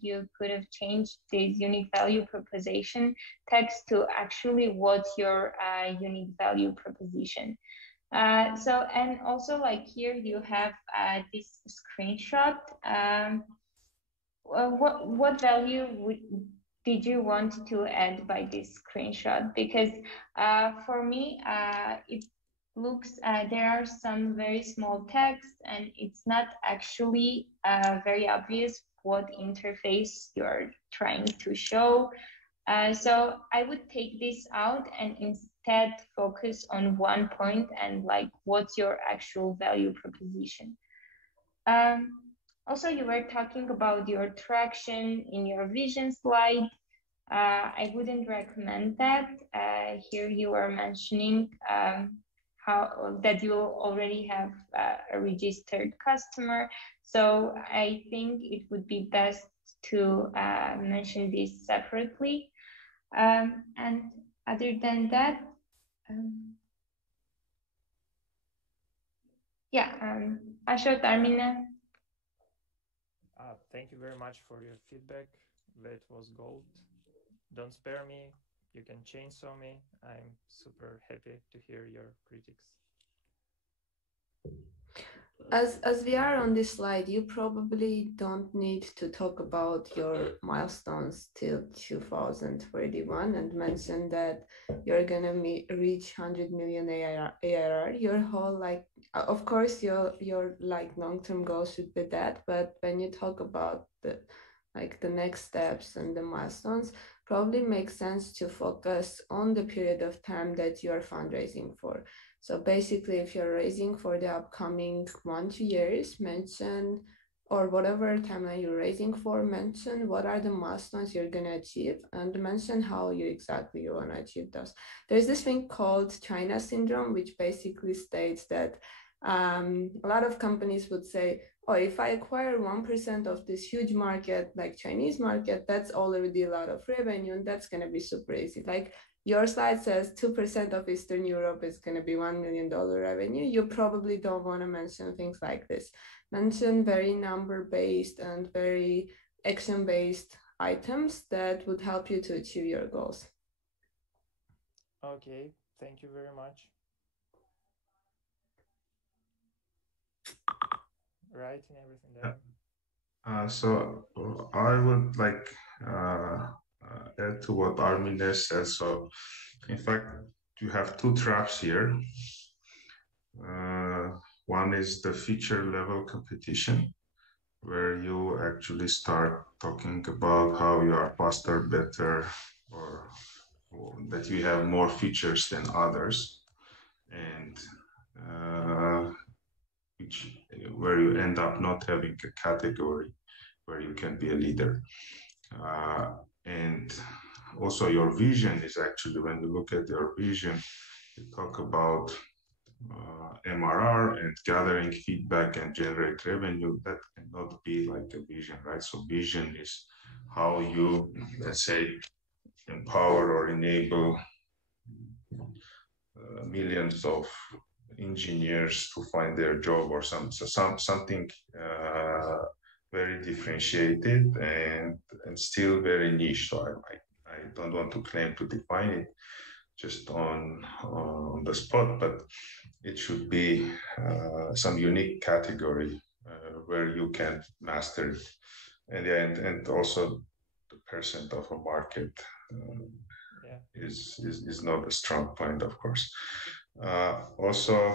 you could have changed this unique value proposition text to actually what's your unique value proposition. So, and also like here you have this screenshot. What value did you want to add by this screenshot? Because for me, looks, there are some very small text, and it's not actually very obvious what interface you're trying to show. So I would take this out and instead focus on one point and like what's your actual value proposition. Also, you were talking about your traction in your vision slide. I wouldn't recommend that. Here you are mentioning how that you already have a registered customer. So I think it would be best to mention this separately. And other than that, Ashot, Armine. Thank you very much for your feedback. That was gold. Don't spare me. You can chainsaw me. I'm super happy to hear your critics. As we are on this slide, you probably don't need to talk about your milestones till 2031 and mention that you're gonna reach 100 million ARR. Your whole of course, your like long-term goal should be that, but when you talk about the next steps and the milestones, probably makes sense to focus on the period of time that you are fundraising for. So basically, if you're raising for the upcoming 1-2 years, mention, or whatever timeline you're raising for, mention what are the milestones you're going to achieve and mention how you exactly want to achieve those. There's this thing called China syndrome, which basically states that a lot of companies would say, oh, if I acquire 1% of this huge market, like Chinese market, that's already a lot of revenue, and that's going to be super easy. Like your slide says 2% of Eastern Europe is going to be $1 million revenue. You probably don't want to mention things like this. Mention very number-based and very action-based items that would help you to achieve your goals. Okay, thank you very much. Writing everything down. So I would like add to what Armine says. So in fact, you have two traps here. One is the feature level competition, where you actually start talking about how you are faster, better, or that you have more features than others, and where you end up not having a category where you can be a leader. And also your vision is actually, when you look at your vision, you talk about MRR and gathering feedback and generate revenue. That cannot be like a vision, right? So vision is how you, let's say, empower or enable millions of engineers to find their job or something very differentiated and still very niche. So I don't want to claim to define it just on the spot, but it should be some unique category where you can master it. And also the percent of a market is not a strong point, of course. Also,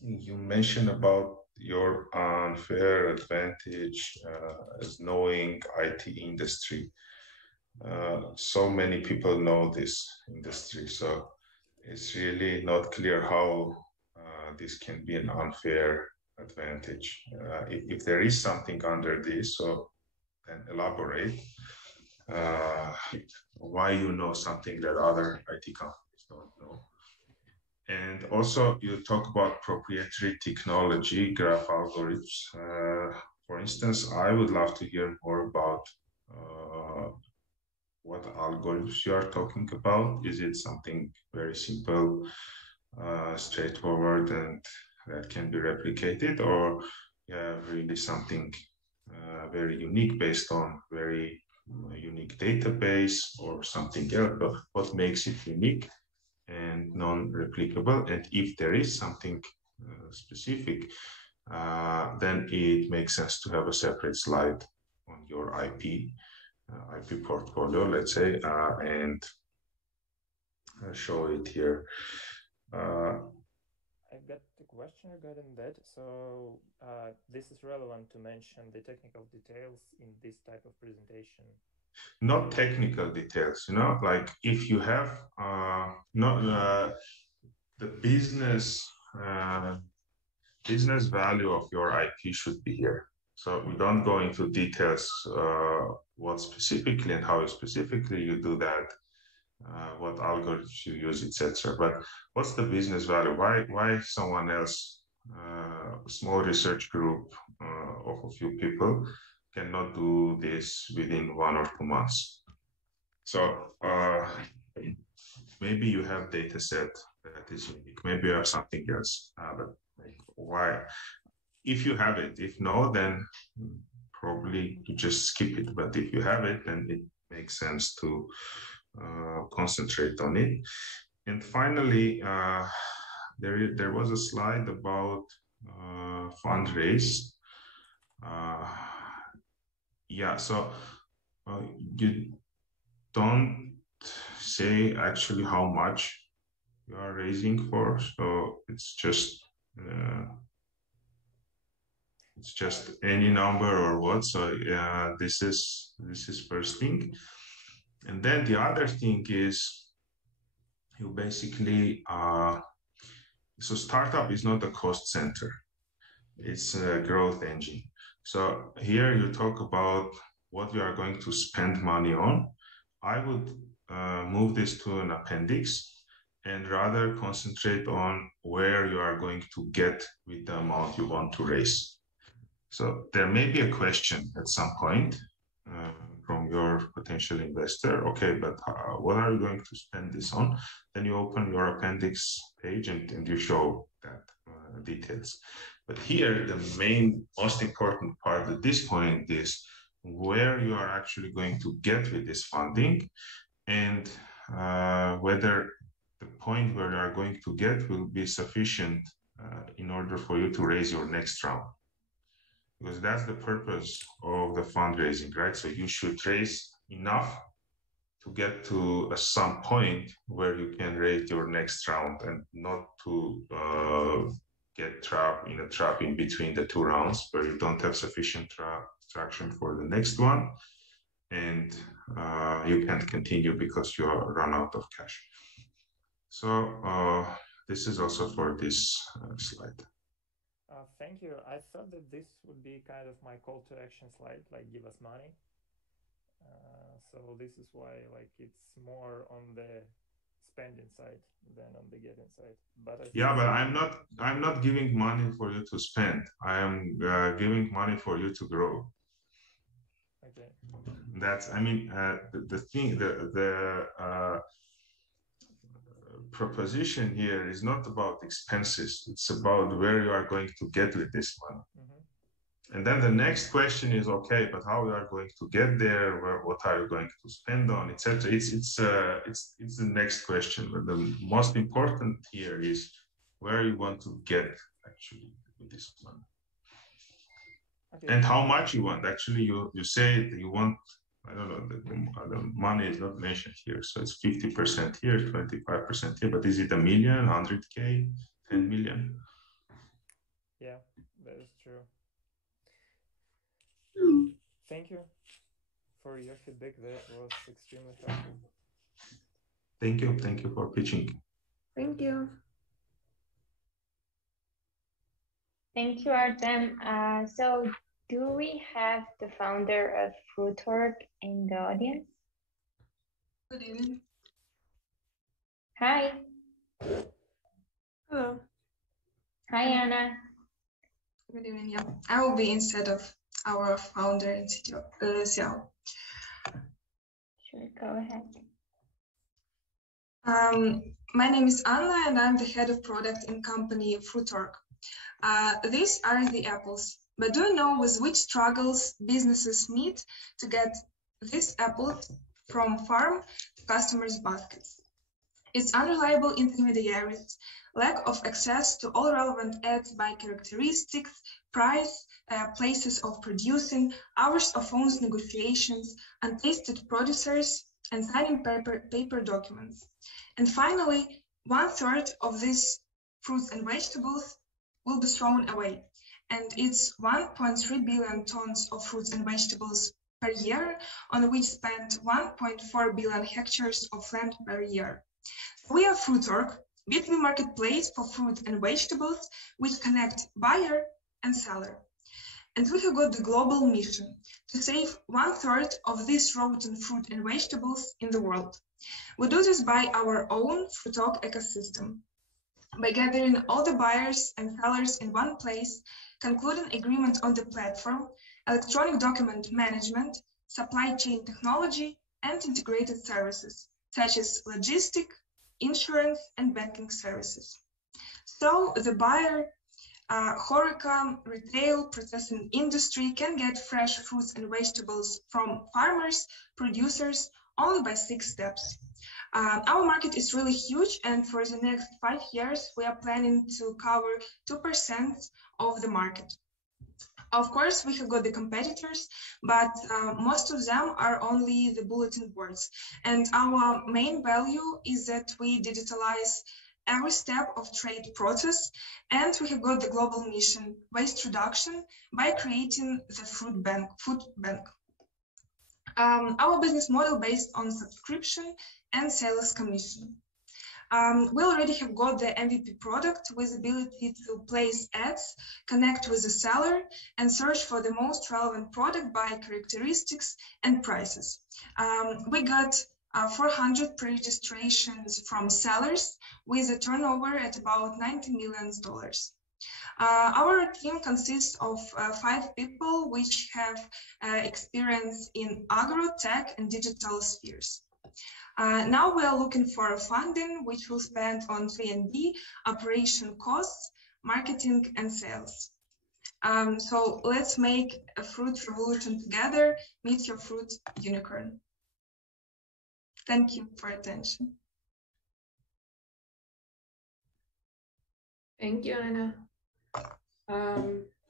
you mentioned about your unfair advantage as knowing IT industry. So many people know this industry, so it's really not clear how this can be an unfair advantage. If there is something under this, so then elaborate why you know something that other IT companies don't know. And also you talk about proprietary technology, graph algorithms. For instance, I would love to hear more about what algorithms you are talking about. Is it something very simple, straightforward, and that can be replicated, or really something very unique based on very unique database or something else? But what makes it unique and non-replicable? And if there is something specific, then it makes sense to have a separate slide on your IP portfolio, let's say, and show it here. I've got a question regarding that. So this is relevant to mention the technical details in this type of presentation. Not technical details, you know, like if you have the business value of your IP should be here. So we don't go into details what specifically and how specifically you do that, what algorithms you use, etc. But what's the business value? Why someone else, a small research group of a few people, cannot do this within 1 or 2 months? So maybe you have data set that is unique. Maybe you have something else. But why? If you have it, if no, then probably you just skip it. But if you have it, then it makes sense to concentrate on it. And finally, there was a slide about fundraise. Yeah, so you don't say actually how much you are raising for, so it's just any number or what. So this is first thing, and then the other thing is you basically so startup is not a cost center, it's a growth engine. So here you talk about what you are going to spend money on. I would move this to an appendix and rather concentrate on where you are going to get with the amount you want to raise. So there may be a question at some point from your potential investor, okay, but what are you going to spend this on? Then you open your appendix page and you show that details. But here, the most important part at this point is where you are actually going to get with this funding, and whether the point where you are going to get will be sufficient in order for you to raise your next round. Because that's the purpose of the fundraising, right? So you should raise enough to get to some point where you can raise your next round, and not to get trapped in between the 2 rounds where you don't have sufficient traction for the next one, and you can't continue because you are run out of cash. So this is also for this slide. Thank you. I thought that this would be kind of my call to action slide, like give us money. So this is why it's more on the spending side than on the getting side. But I'm not giving money for you to spend. I am giving money for you to grow. Okay. That's the thing. The proposition here is not about expenses. It's about where you are going to get with this money. Mm-hmm. And then the next question is, okay, but how you are going to get there? What are you going to spend on, etc. It's the next question. But the most important here is where you want to get actually with this money. Okay. And how much you want. Actually, you say that you want, I don't know, the money is not mentioned here. So it's 50% here, 25% here. But is it 1 million, 100K, 10 million? Yeah, that is true. Thank you for your feedback. That was extremely helpful. Thank you. Thank you for pitching. Thank you. Thank you, Artem. So do we have the founder of Fruitwork in the audience? Good evening. Hi. Hello. Hi, Anna. Good evening. Yeah, I will be instead of our founder and CTO, CEO. Sure, go ahead. My name is Anna, and I'm the head of product in company Fruitwork. These are the apples. But do you know with which struggles businesses meet to get this apple from farm to customers' baskets? It's unreliable intermediaries, lack of access to all relevant ads by characteristics, price, places of producing, hours of phones negotiations, untasted producers, and signing paper documents. And finally, 1/3 of these fruits and vegetables will be thrown away. And it's 1.3 billion tons of fruits and vegetables per year, on which spent 1.4 billion hectares of land per year. We are FruitOrg, B2B marketplace for fruit and vegetables, which connect buyer and seller. And we have got the global mission to save 1/3 of these rotten fruit and vegetables in the world. We do this by our own FruitOrg ecosystem, by gathering all the buyers and sellers in one place, concluding agreement on the platform, electronic document management, supply chain technology, and integrated services, such as logistic, insurance, and banking services. So the buyer, HoReCa, retail, processing industry can get fresh fruits and vegetables from farmers, producers, only by 6 steps. Our market is really huge, and for the next 5 years, we are planning to cover 2% of the market. Of course, we have got the competitors, but most of them are only the bulletin boards. And our main value is that we digitalize every step of trade process, and we have got the global mission, waste reduction, by creating the food bank. Our business model based on subscription and sales commission. We already have got the MVP product with ability to place ads, connect with the seller, and search for the most relevant product by characteristics and prices. We got 400 pre-registrations from sellers with a turnover at about $90 million. Our team consists of 5 people which have experience in agro, tech, and digital spheres. Now we are looking for funding, which will spend on 3&D, operation costs, marketing, and sales. So let's make a fruit revolution together. Meet your fruit unicorn. Thank you for attention. Thank you, Anna.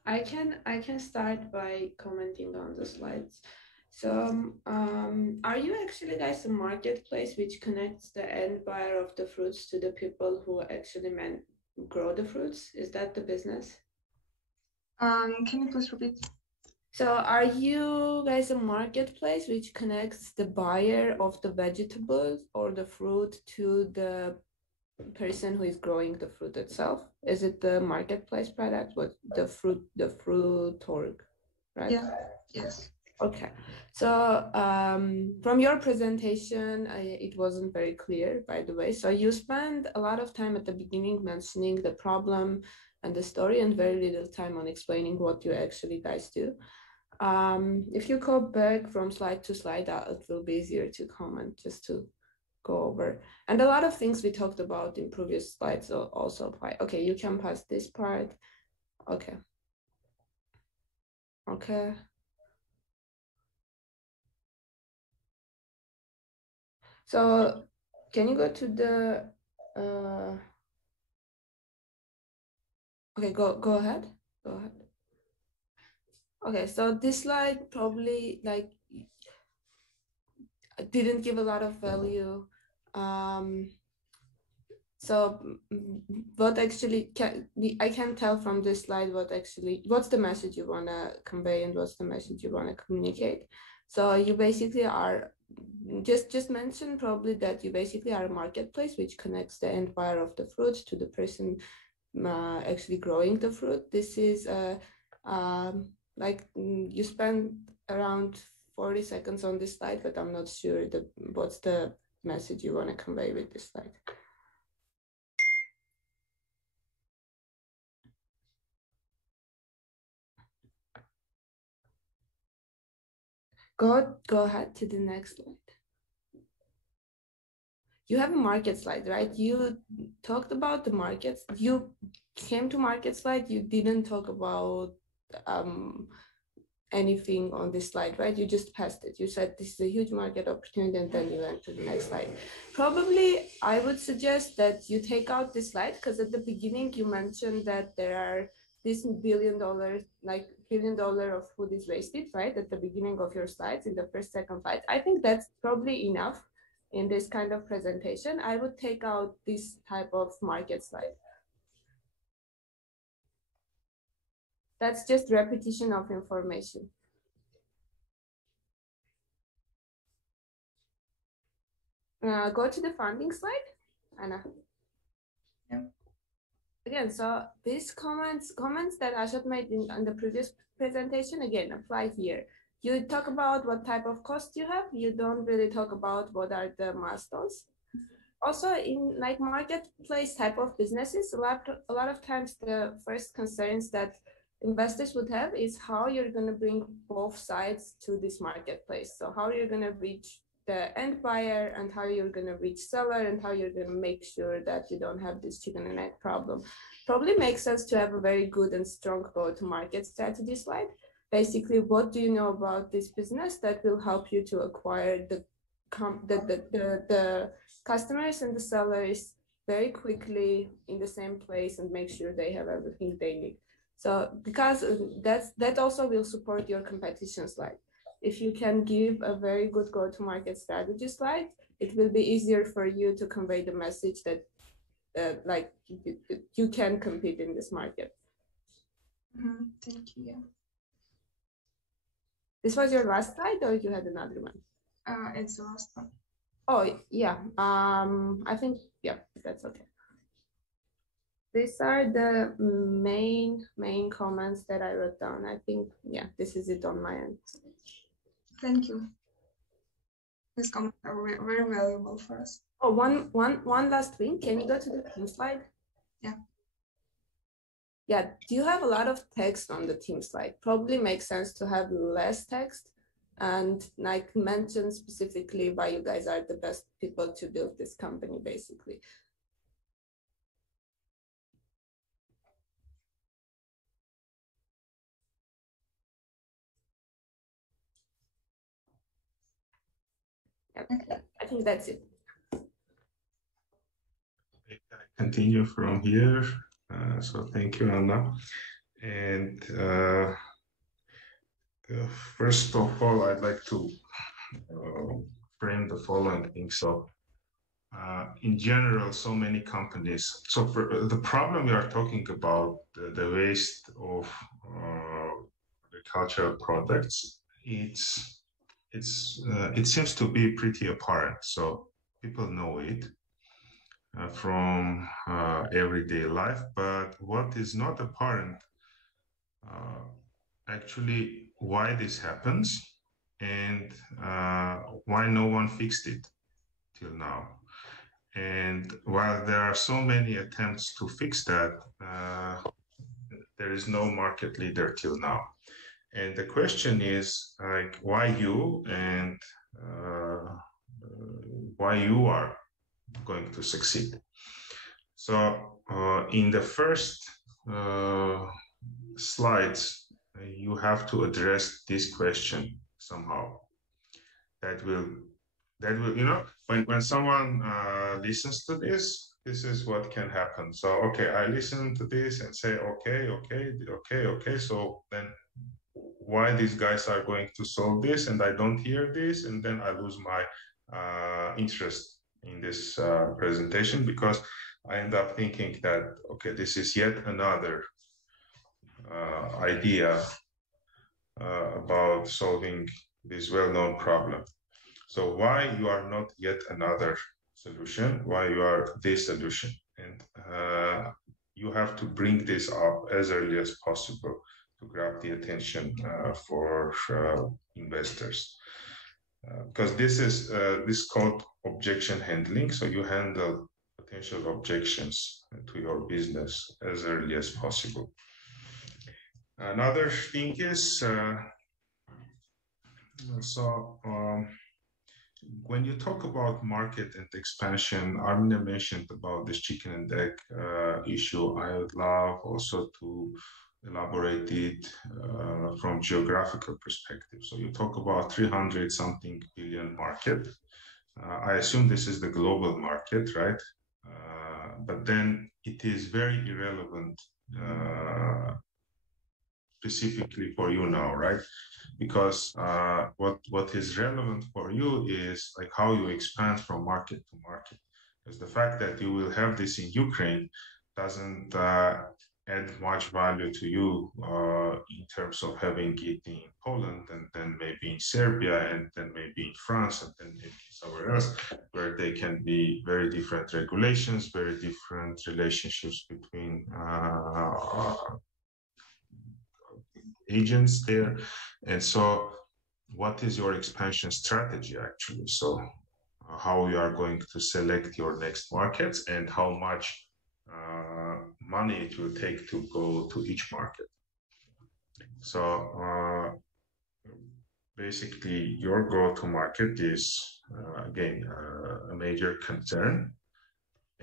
I can start by commenting on the slides. So are you actually guys a marketplace which connects the end buyer of the fruits to the people who actually grow the fruits? Is that the business? Can you please repeat? So are you guys a marketplace which connects the buyer of the vegetables or the fruit to the person who is growing the fruit itself? Is it the marketplace product with the FruitOrg, right? Yeah. Yes. Okay, so from your presentation, it wasn't very clear, by the way. So you spent a lot of time at the beginning mentioning the problem and the story and very little time on explaining what you actually guys do. If you go back from slide to slide, it will be easier to comment, just to go over. And a lot of things we talked about in previous slides also apply. Okay, you can pass this part. Okay. Okay. So can you go to the, okay, go ahead, go ahead. Okay, so this slide probably like didn't give a lot of value. So what actually I can tell from this slide what's the message you want to convey and what's the message you want to communicate. So you basically are just mention probably that you basically are a marketplace which connects the end buyer of the fruit to the person actually growing the fruit. This is like you spend around 40 seconds on this slide, but I'm not sure what's the message you want to convey with this slide. Go ahead to the next slide. You have a market slide, right? You talked about the markets. You came to market slide. You didn't talk about anything on this slide, right? You just passed it. You said this is a huge market opportunity, and then you went to the next slide. Probably, I would suggest that you take out this slide because at the beginning you mentioned that there are this $1 billion of food is wasted, right? At the beginning of your slides, in the first, second slide. I think that's probably enough in this kind of presentation, I would take out this type of market slide. That's just repetition of information. Go to the funding slide, Anna. Yeah. Again, so these comments that Ashot made on the previous presentation, again, apply here. You talk about what type of cost you have. You don't really talk about what are the milestones. Also, in like marketplace type of businesses, a lot of times the first concerns that investors would have is how you're going to bring both sides to this marketplace. So how you're going to reach the end buyer and how you're going to reach seller and how you're going to make sure that you don't have this chicken and egg problem. Probably makes sense to have a very good and strong go-to-market strategy slide. Basically, what do you know about this business that will help you to acquire the customers and the sellers very quickly in the same place and make sure they have everything they need. So because that also will support your competition slide. If you can give a very good go-to-market strategy slide, it will be easier for you to convey the message that like you can compete in this market. Thank you. Yeah. This was your last slide, or you had another one? It's the last one. Oh yeah. I think yeah, that's okay. These are the main comments that I wrote down. I think yeah, this is it on my end. Thank you. These comments are very valuable for us. Oh, one last thing. Can you go to the team slide? Yeah. Yeah. Do you have a lot of text on the team slide? Probably makes sense to have less text and like mention specifically why you guys are the best people to build this company, basically. Okay. I think that's it. Continue from here. So thank you, Anna. And first of all, I'd like to frame the following thing. So in general, so many companies. So the problem we are talking about, the waste of agricultural products, it seems to be pretty apparent. So people know it from everyday life, but what is not apparent actually why this happens and why no one fixed it till now. And while there are so many attempts to fix that, there is no market leader till now. And the question is like, why you, and why you are going to succeed. So in the first slides, you have to address this question somehow. That will, you know, when someone listens to this, this is what can happen. So, okay, I listen to this and say, okay. So then why these guys are going to solve this and I don't hear this, and then I lose my interest in this presentation because I end up thinking that, okay, this is yet another idea about solving this well-known problem. So why you are not yet another solution, why you are the solution. And you have to bring this up as early as possible to grab the attention for investors. Because this is called objection handling. So you handle potential objections to your business as early as possible. Another thing is, when you talk about market and expansion, Armine mentioned about this chicken and egg issue. I would love also to elaborate it from geographical perspective. So you talk about 300-something billion market. I assume this is the global market, right? But then it is very irrelevant specifically for you now, right? Because what is relevant for you is like how you expand from market to market. Because the fact that you will have this in Ukraine doesn't add much value to you in terms of having it in Poland, and then maybe in Serbia, and then maybe in France, and then maybe somewhere else, where they can be very different regulations, very different relationships between agents there. And so what is your expansion strategy actually? So how you are going to select your next markets and how much money it will take to go to each market. So basically your go-to-market is again a major concern,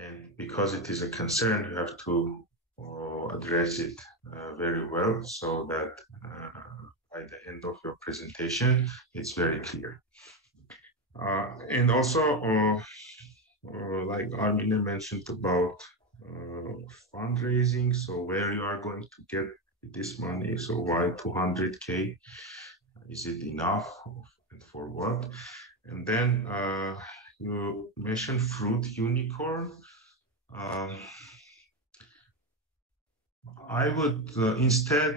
and because it is a concern, you have to address it very well, so that by the end of your presentation it's very clear. And also like Armine mentioned about fundraising, so where you are going to get this money, so why 200K? Is it enough, and for what? And then you mentioned fruit unicorn. I would instead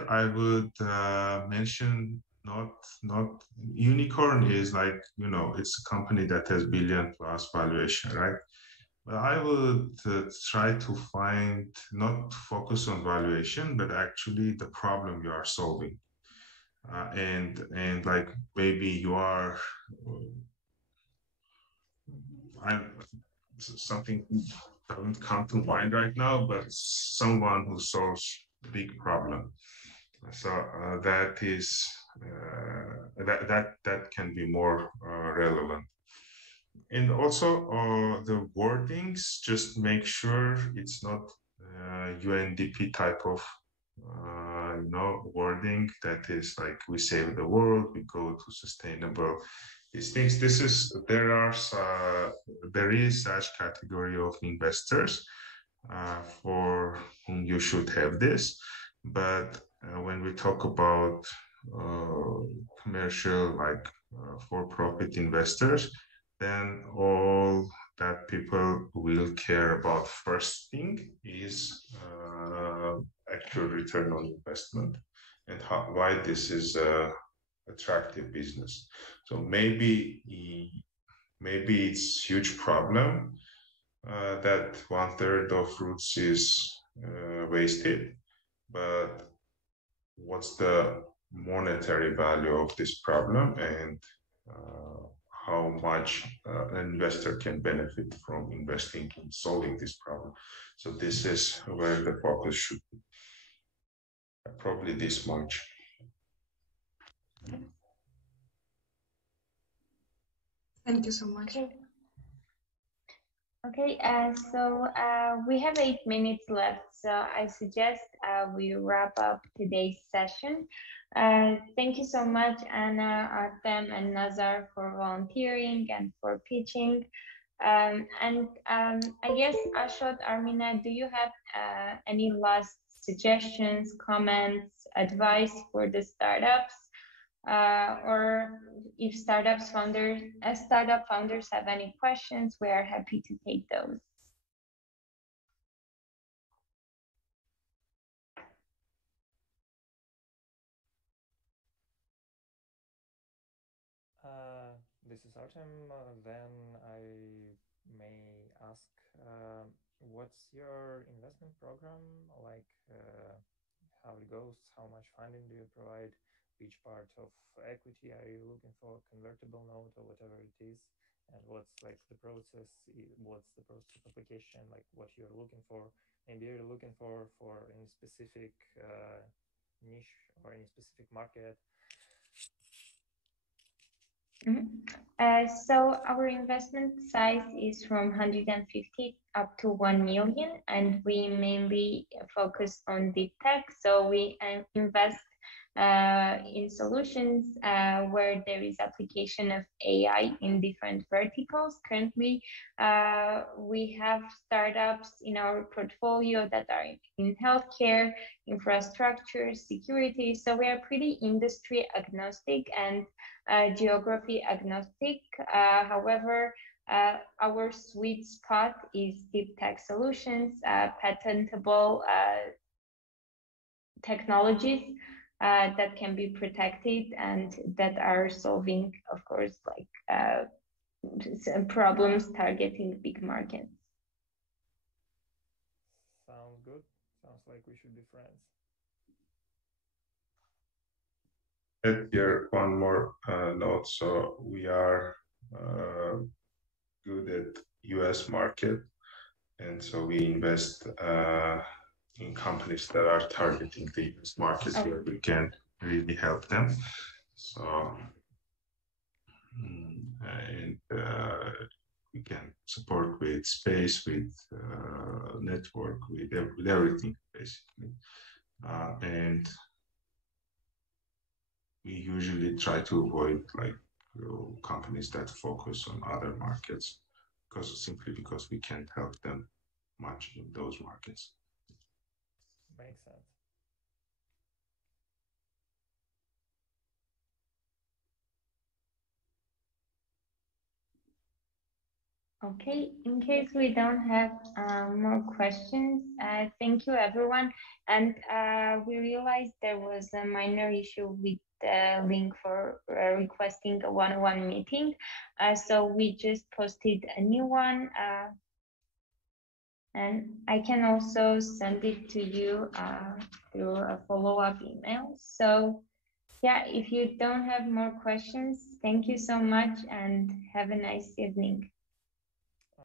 mention not unicorn is like, you know, it's a company that has billion plus valuation, right? But I would try to find, not focus on valuation, but actually the problem you are solving. And like maybe you are, something doesn't come to mind right now, but someone who solves a big problem. So that is that can be more relevant. And also the wordings, just make sure it's not UNDP type of wording that is like we save the world, we go to sustainable these things. There is such category of investors for whom you should have this, but when we talk about commercial, like for-profit investors, then all that people will care about first thing is actual return on investment, and why this is a attractive business. So maybe it's huge problem that 1/3 of fruits is wasted, but what's the monetary value of this problem, and how much an investor can benefit from investing in solving this problem. So this is where the focus should be. Probably this much. Thank you so much. Okay, so we have 8 minutes left, so I suggest we wrap up today's session. Thank you so much, Anna, Artem, and Nazar for volunteering and for pitching. And I guess, Ashot, Armine, do you have any last suggestions, comments, advice for the startups? Or if startup founders have any questions, we are happy to take those. This is Artem. Then I may ask, what's your investment program like? How it goes? How much funding do you provide? Which part of equity are you looking for, convertible note or whatever it is, and what's like the process, what's the process of application, like what you're looking for? Maybe you're looking for any specific niche or any specific market. So our investment size is from 150 up to 1 million, and we mainly focus on deep tech. So we invest in solutions where there is application of AI in different verticals. Currently, we have startups in our portfolio that are in healthcare, infrastructure, security. So we are pretty industry agnostic and geography agnostic. However, our sweet spot is deep tech solutions, patentable technologies that can be protected and that are solving, of course, like problems targeting big markets. Sounds good. Sounds like we should be friends. Add here one more note. So we are good at US market, and so we invest in companies that are targeting the US market where we can really help them. So and we can support with space, with network, with everything basically, and we usually try to avoid like companies that focus on other markets simply because we can't help them much in those markets. Makes sense. Okay, in case we don't have more questions, thank you everyone. And we realized there was a minor issue with the link for requesting a one-on-one meeting. So we just posted a new one. And I can also send it to you through a follow-up email. So yeah, if you don't have more questions, thank you so much and have a nice evening.